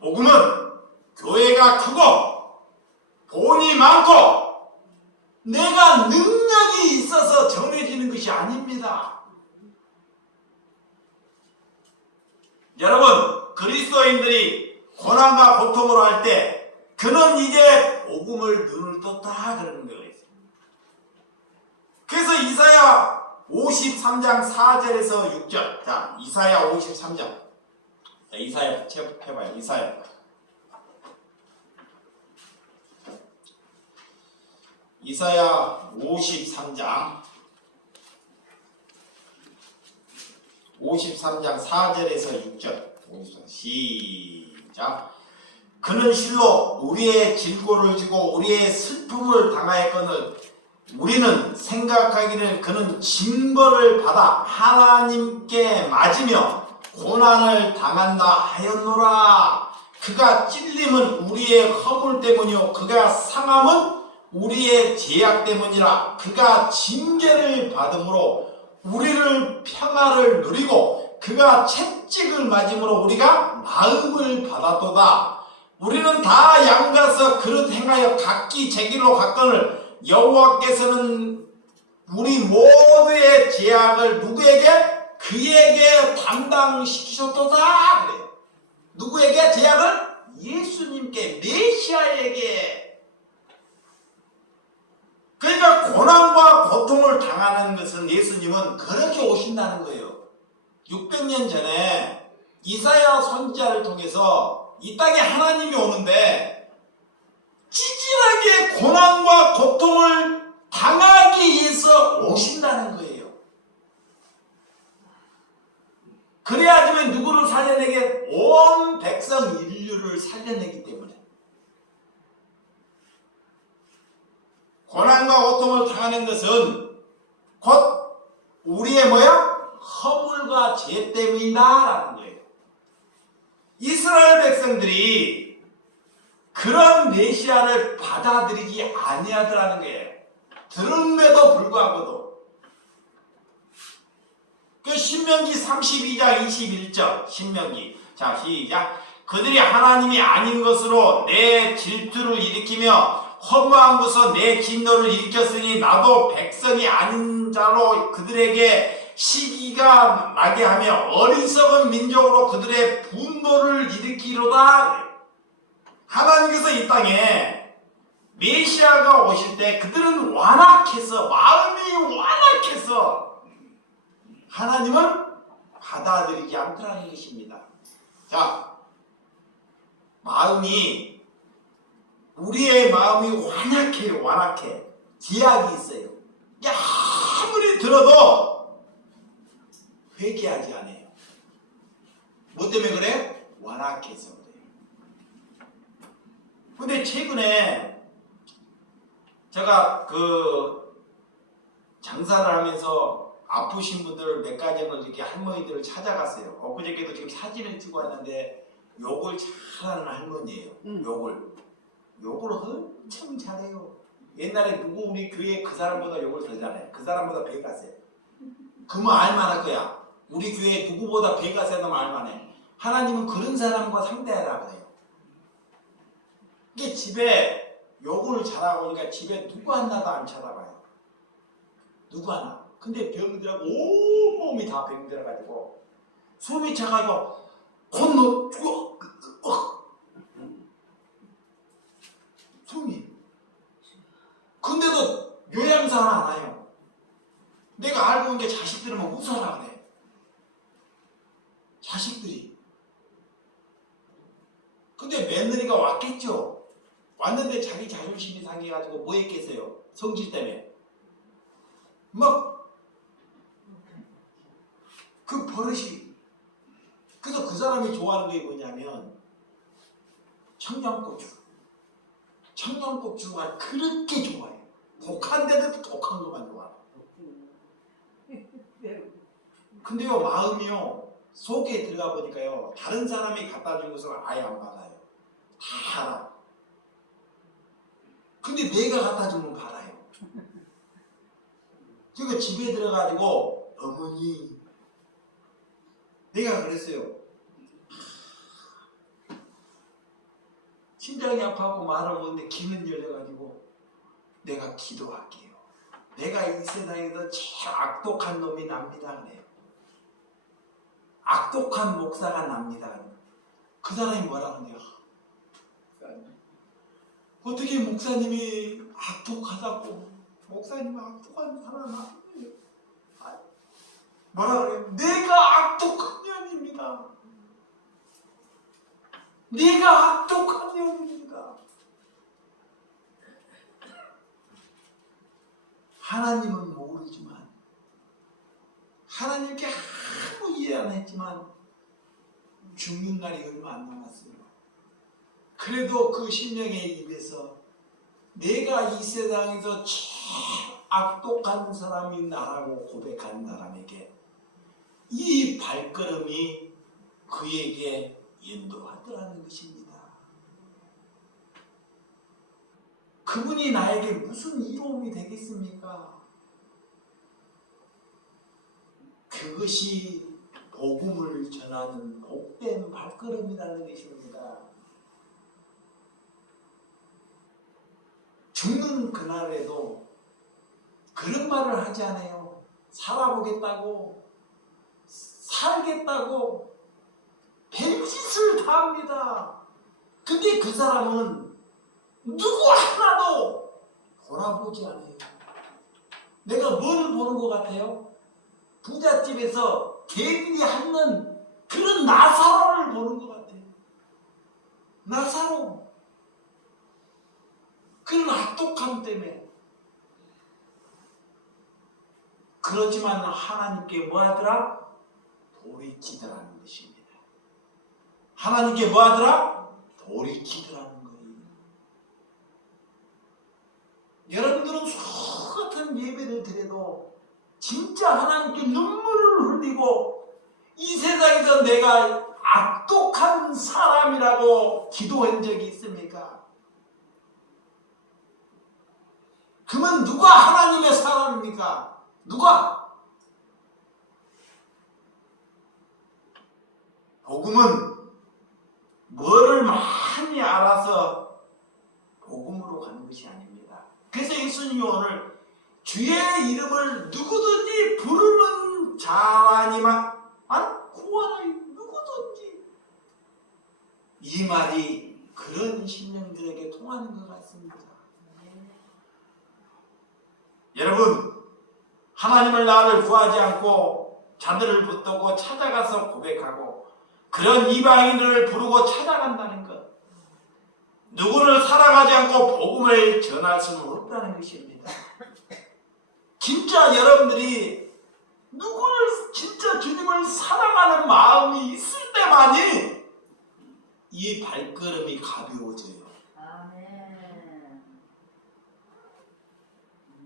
복음은 교회가 크고 돈이 많고 내가 능력이 있어서 전해지는 것이 아닙니다. 여러분, 그리스도인들이 고난과 고통으로 할 때 그는 이제 복음을 눈을 떴다 그러는 거예요. 그래서 이사야 53장 4절에서 6절. 자, 이사야 53장. 자, 이사야 해봐요. 이사야 53장 4절에서 6절. 시작. 그는 실로 우리의 질고를 지고 우리의 슬픔을 당하였거늘 우리는 생각하기를 그는 징벌을 받아 하나님께 맞으며 고난을 당한다 하였노라. 그가 찔림은 우리의 허물 때문이요 그가 상함은 우리의 죄악 때문이라. 그가 징계를 받음으로 우리를 평화를 누리고 그가 채찍을 맞음으로 우리가 나음을 받았도다. 우리는 다 양가서 그릇 행하여 각기 제 길로 갔거늘 여호와께서는 우리 모두의 죄악을 누구에게? 그에게 담당시키셨도다 그래요. 누구에게 죄악을? 예수님께, 메시아에게. 그러니까 고난과 고통을 당하는 것은 예수님은 그렇게 오신다는 거예요. 600년 전에 이사야 선지자를 통해서 이 땅에 하나님이 오는데 찌질하게 고난과 고통을 당하기 위해서 오신다는 거예요. 그래야지만 누구를 살려내게? 온 백성 인류를 살려내기 때문에. 고난과 고통을 당하는 것은 곧 우리의 뭐야? 허물과 죄 때문이다라는 거예요. 이스라엘 백성들이 그런 메시아를 받아들이지 아니하더라는 거예요. 들음에도 불구하고도. 그 신명기 32장 21절 신명기 자 시작 그들이 하나님이 아닌 것으로 내 질투를 일으키며 허무한 것으로 내 진노를 일으켰으니 나도 백성이 아닌 자로 그들에게 시기가 나게 하며 어리석은 민족으로 그들의 분노를 일으키로다. 하나님께서 이 땅에 메시아가 오실 때 그들은 완악해서 마음이 완악해서 하나님을 받아들이지 않더라는 것입니다. 자, 마음이 우리의 마음이 완악해요. 완악해. 제약이 있어요. 이게 아무리 들어도 회개하지 않아요. 뭐 때문에 그래? 완악해서 그래요. 근데 최근에 제가 그 장사를 하면서 아프신 분들 몇 가지는 이렇게 할머니들을 찾아갔어요. 엊그저께도 지금 사진을 찍고 왔는데 욕을 잘하는 할머니예요. 욕을 엄청 잘해요. 옛날에 누구 우리 교회 그 사람보다 욕을 더 잘해. 그 사람보다 배가 세. 그러면 알만할 거야. 우리 교회 누구보다 배가 세다면 알만해. 하나님은 그런 사람과 상대하라 그래요. 이게 집에 욕을 잘하고 그러니까 집에 누구 하나도 안 쳐다봐요. 누구 하나. 근데 병들하고 온몸이 다 병들어가지고 숨이 차가지고 곧 죽어. 숨이. 근데도 요양사 하나 안 와요. 내가 알고 있는 게 자식들은 웃어라 그래. 자식들이. 근데 며느리가 왔겠죠. 왔는데 자기 자존심이 상해가지고 뭐 했겠어요? 성질 때문에. 막 그 버릇이. 그래서 그 사람이 좋아하는 게 뭐냐면 청양고추. 청양고추가 그렇게 좋아해요. 독한데도 독한 것만 좋아해요. 근데요 마음이요 속에 들어가 보니까요 다른 사람이 갖다 준 것을 아예 안 받아요. 다 알아. 근데 내가 갖다 주면 받아요. 그러니까 집에 들어가지고 어머니 내가 그랬어요. 심장이 아파하고 말을 못하는데 귀는 열려가지고 내가 기도할게요. 내가 이 세상에서 제일 악독한 놈이 납니다. 그래요. 악독한 목사가 납니다. 그 사람이 뭐라 그러냐. 어떻게 목사님이 악독하다고. 목사님은 악독한 사람 아니에요. 뭐라 그래요? 내가 악독한 년입니다. 네가 악독한 년입니다. 하나님은 모르지만 하나님께 아무 이해 안 했지만 죽는 날이 얼마 안 남았어요. 그래도 그 심령의 입에서 내가 이 세상에서 제일 악독한 사람이 나라고 고백한 사람에게 이 발걸음이 그에게 인도하더라는 것입니다. 그분이 나에게 무슨 이로움이 되겠습니까? 그것이 복음을 전하는 복된 발걸음이라는 것입니다. 죽는 그날에도 그런 말을 하지 않아요. 살아보겠다고, 살겠다고 별짓을 다 합니다. 근데 그 사람은 누구 하나도 돌아보지 않아요. 내가 뭘 보는 것 같아요? 부잣집에서 개들이 핥는 그런 나사로를 보는 것 같아요. 나사로. 그런 악독함 때문에 그렇지만 하나님께 뭐하더라? 돌이키더라는 것입니다. 하나님께 뭐하더라? 돌이키더라는 거예요. 여러분들은 수같은 예배를 드려도 진짜 하나님께 눈물을 흘리고 이 세상에서 내가 악독한 사람이라고 기도한 적이 있습니까? 그러면 누가 하나님의 사람입니까? 누가? 복음은 뭐를 많이 알아서 복음으로 가는 것이 아닙니다. 그래서 예수님이 오늘 주의 이름을 누구든지 부르는 자라니만 구원하여 누구든지, 이 말이 그런 심령들에게 통하는 것 같습니다. 여러분, 하나님을 나를 구하지 않고 자들을 붙들고 찾아가서 고백하고 그런 이방인들을 부르고 찾아간다는 것, 누구를 살아가지 않고 복음을 전할 수는 없다는 것입니다. 진짜 여러분들이 누구를 진짜 주님을 사랑하는 마음이 있을 때만이 이 발걸음이 가벼워져요. 아멘.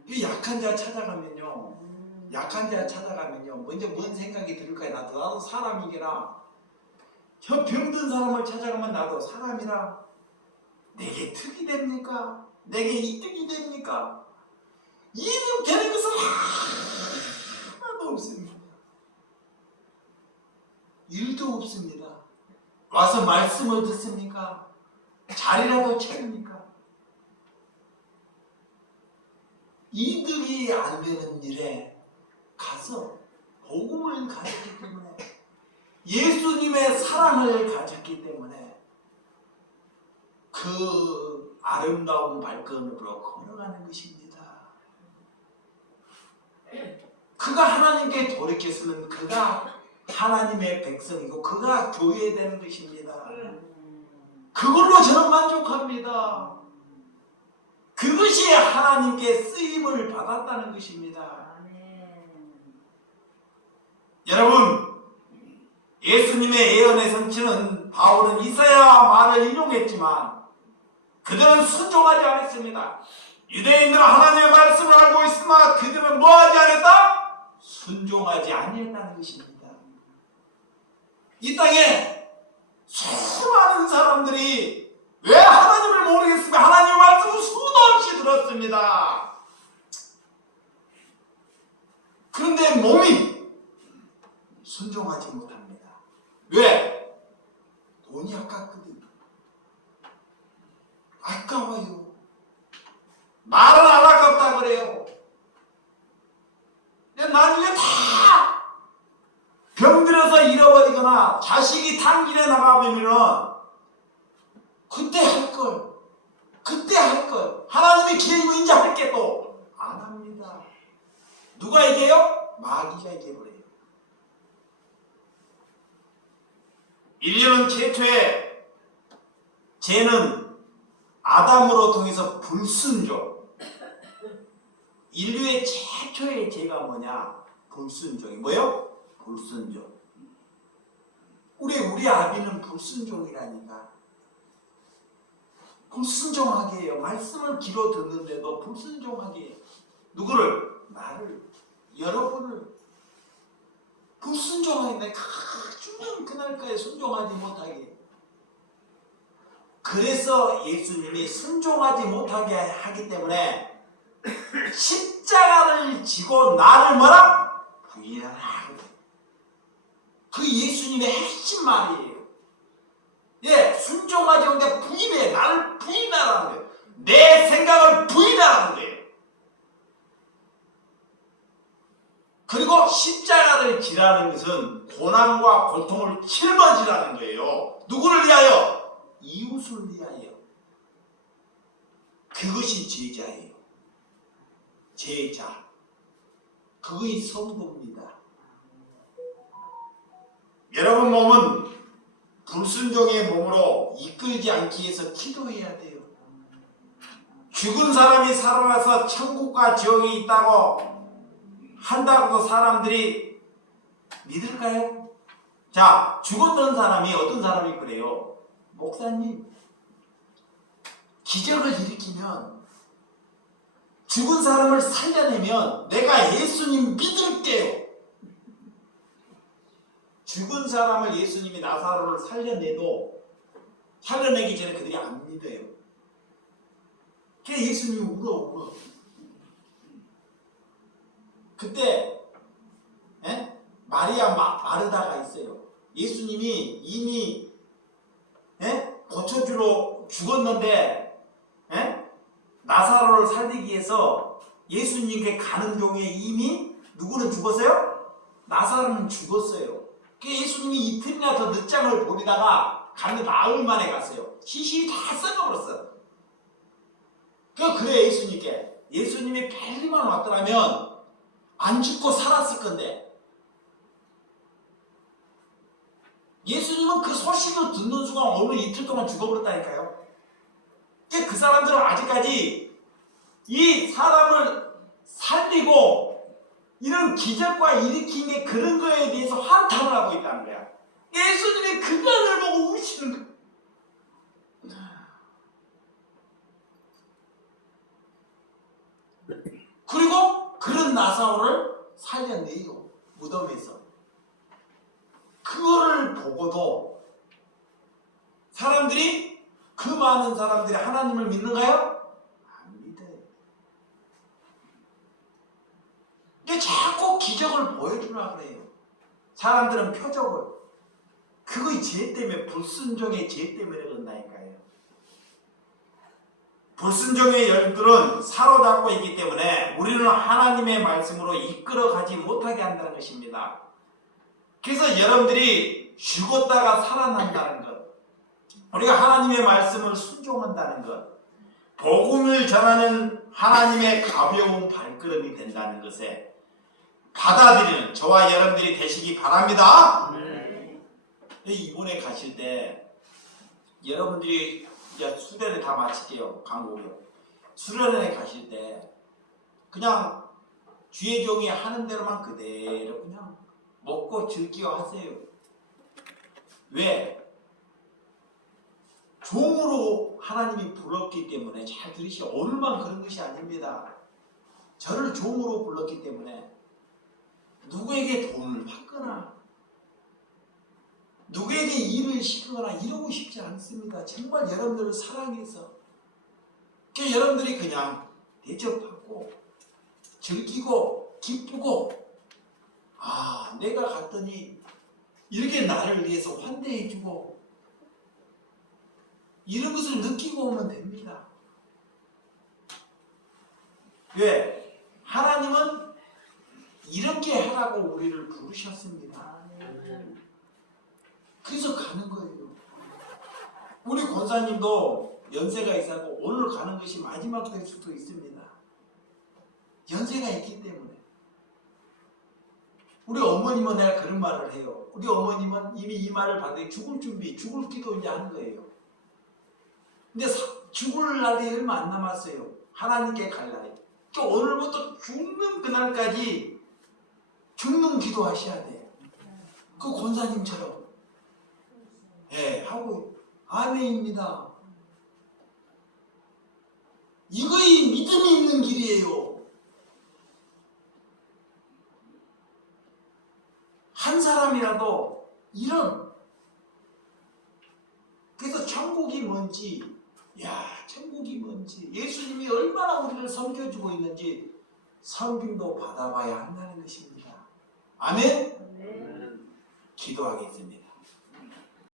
이 약한 자 찾아가면요, 약한 자 찾아가면요, 먼저 뭔 생각이 들까요? 나도 사람이기라. 저 병든 사람을 찾아가면 나도 사람이라. 내게 득이 됩니까? 내게 이득이 됩니까? 이득 되는 것은 하나도 없습니다. 일도 없습니다. 와서 말씀을 듣습니까? 자리라도 차립니까? 이득이 안 되는 일에 가서 복음을 가졌기 때문에, 예수님의 사랑을 가졌기 때문에 그 아름다운 발걸음으로 걸어가는 것입니다. 그가 하나님께 돌이켰으면 그가 하나님의 백성이고 그가 교회 되는 것입니다. 그걸로 저는 만족합니다. 그것이 하나님께 쓰임을 받았다는 것입니다. 여러분, 예수님의 예언의 성취는 바울은 이사야 말을 인용했지만 그들은 순종하지 않았습니다. 유대인들은 하나님의 말씀을 알고 있으나 그들은 뭐하지 않았다? 순종하지 아니했다는 것입니다. 이 땅에 수많은 사람들이 왜 하나님을 모르겠습니까? 하나님의 말씀을 수도 없이 들었습니다. 그런데 몸이 순종하지 못합니다. 왜? 돈이 아깝거든요. 아까워요. 말은 안 아깝다 그래요. 나중에 다 병들어서 잃어버리거나 자식이 단길에 나가버리면 그때 할 걸, 그때 할 걸. 하나님이 기회이고 이제 할게 또 안 합니다. 누가 이겨요? 마귀가 이겨버려요. 인류는 최초의 죄는 아담으로 통해서 불순종. 인류의 최초의 죄가 뭐냐? 불순종이 뭐요? 불순종. 우리 아비는 불순종이라니까. 불순종하게 해요. 말씀을 귀로 듣는데도 불순종하게 해요. 누구를? 나를, 여러분을 불순종하게. 주는 그날까지 순종하지 못하게. 그래서 예수님이 순종하지 못하게 하기 때문에 십자가를 지고 나를 뭐라? 부인하라. 그 예수님의 핵심 말이에요. 예, 순종하지 못해 부인해. 나를 부인하라는 거예요. 내 생각을 부인하라는 거예요. 그리고 십자가를 지라는 것은 고난과 고통을 짊어지라는 거예요. 누구를 위하여? 이웃을 위하여. 그것이 제자예요. 제자. 그것이 성도입니다. 여러분 몸은 불순종의 몸으로 이끌지 않기 위해서 기도해야 돼요. 죽은 사람이 살아나서 천국과 지옥이 있다고 한다고도 사람들이 믿을까요? 자, 죽었던 사람이 어떤 사람이 그래요? 목사님, 기적을 일으키면 죽은 사람을 살려내면 내가 예수님 믿을게요. 죽은 사람을 예수님이 나사로를 살려내기 전에 그들이 안 믿어요. 그래서 예수님이 울어. 그때 마리아 마르다가 있어요. 예수님이 이미 고쳐주러 죽었는데 나사로를 살리기 위해서 예수님께 가는 중에 이미 누구는 죽었어요? 나사로는 죽었어요. 예수님이 이틀이나 더 늦장을 보리다가 가는 나흘 만에 갔어요. 시신이 다 썩어버렸어. 그래 예수님이 빨리만 왔더라면 안 죽고 살았을 건데, 예수님은 그 소식을 듣는 순간 오늘 이틀 동안 죽어버렸다니까요. 그 사람들은 아직까지 이 사람을 살리고 이런 기적과 일으킨 게 그런 거에 대해서 한탄을 하고 있다는 거야. 예수님이 그거를 보고 우시는 거야. 그리고 그런 나사로를 살려내요. 무덤에서. 그거를 보고도 사람들이, 그 많은 사람들이 하나님을 믿는가요? 안 믿어요. 근데 자꾸 기적을 보여주려고 그래요. 사람들은 표적을. 그거 죄 때문에, 불순종의 죄 때문에 그런다니까요. 불순종의 열들은 사로잡고 있기 때문에 우리는 하나님의 말씀으로 이끌어가지 못하게 한다는 것입니다. 그래서 여러분들이 죽었다가 살아난다는 것, 우리가 하나님의 말씀을 순종한다는 것, 복음을 전하는 하나님의 가벼운 발걸음이 된다는 것에 받아들이는 저와 여러분들이 되시기 바랍니다. 이번에 가실 때 여러분들이 이제 수련회 다 마칠게요. 강국이요. 수련회 가실 때 그냥 주의 종이 하는 대로만 그대로 그냥 먹고 즐기고 하세요. 왜? 종으로 하나님이 불렀기 때문에, 잘 들으시오. 오늘만 그런 것이 아닙니다. 저를 종으로 불렀기 때문에 누구에게 돈을 받거나 누구에게 일을 시키거나 이러고 싶지 않습니다. 정말 여러분들을 사랑해서 여러분들이 그냥 대접하고 즐기고 기쁘고, 아, 내가 갔더니 이렇게 나를 위해서 환대해주고 이런 것을 느끼고 오면 됩니다. 왜? 하나님은 이렇게 하라고 우리를 부르셨습니다. 그래서 가는 거예요. 우리 권사님도 연세가 있고 오늘 가는 것이 마지막 될 수도 있습니다. 연세가 있기 때문에. 우리 어머님은 내가 그런 말을 해요. 우리 어머님은 이미 이 말을 받으니 죽을 기도 이제 하는 거예요. 근데 죽을 날이 얼마 안 남았어요. 하나님께 갈 날이. 오늘부터 죽는 그날까지 죽는 기도 하셔야 돼요. 그 권사님처럼. 하고, 아멘입니다. 이거이 믿음이 있는 길이에요. 한 사람이라도 그래서 천국이 뭔지, 천국이 뭔지, 예수님이 얼마나 우리를 섬겨주고 있는지 섬김도 받아봐야 한다는 것입니다. 아멘? 기도하겠습니다.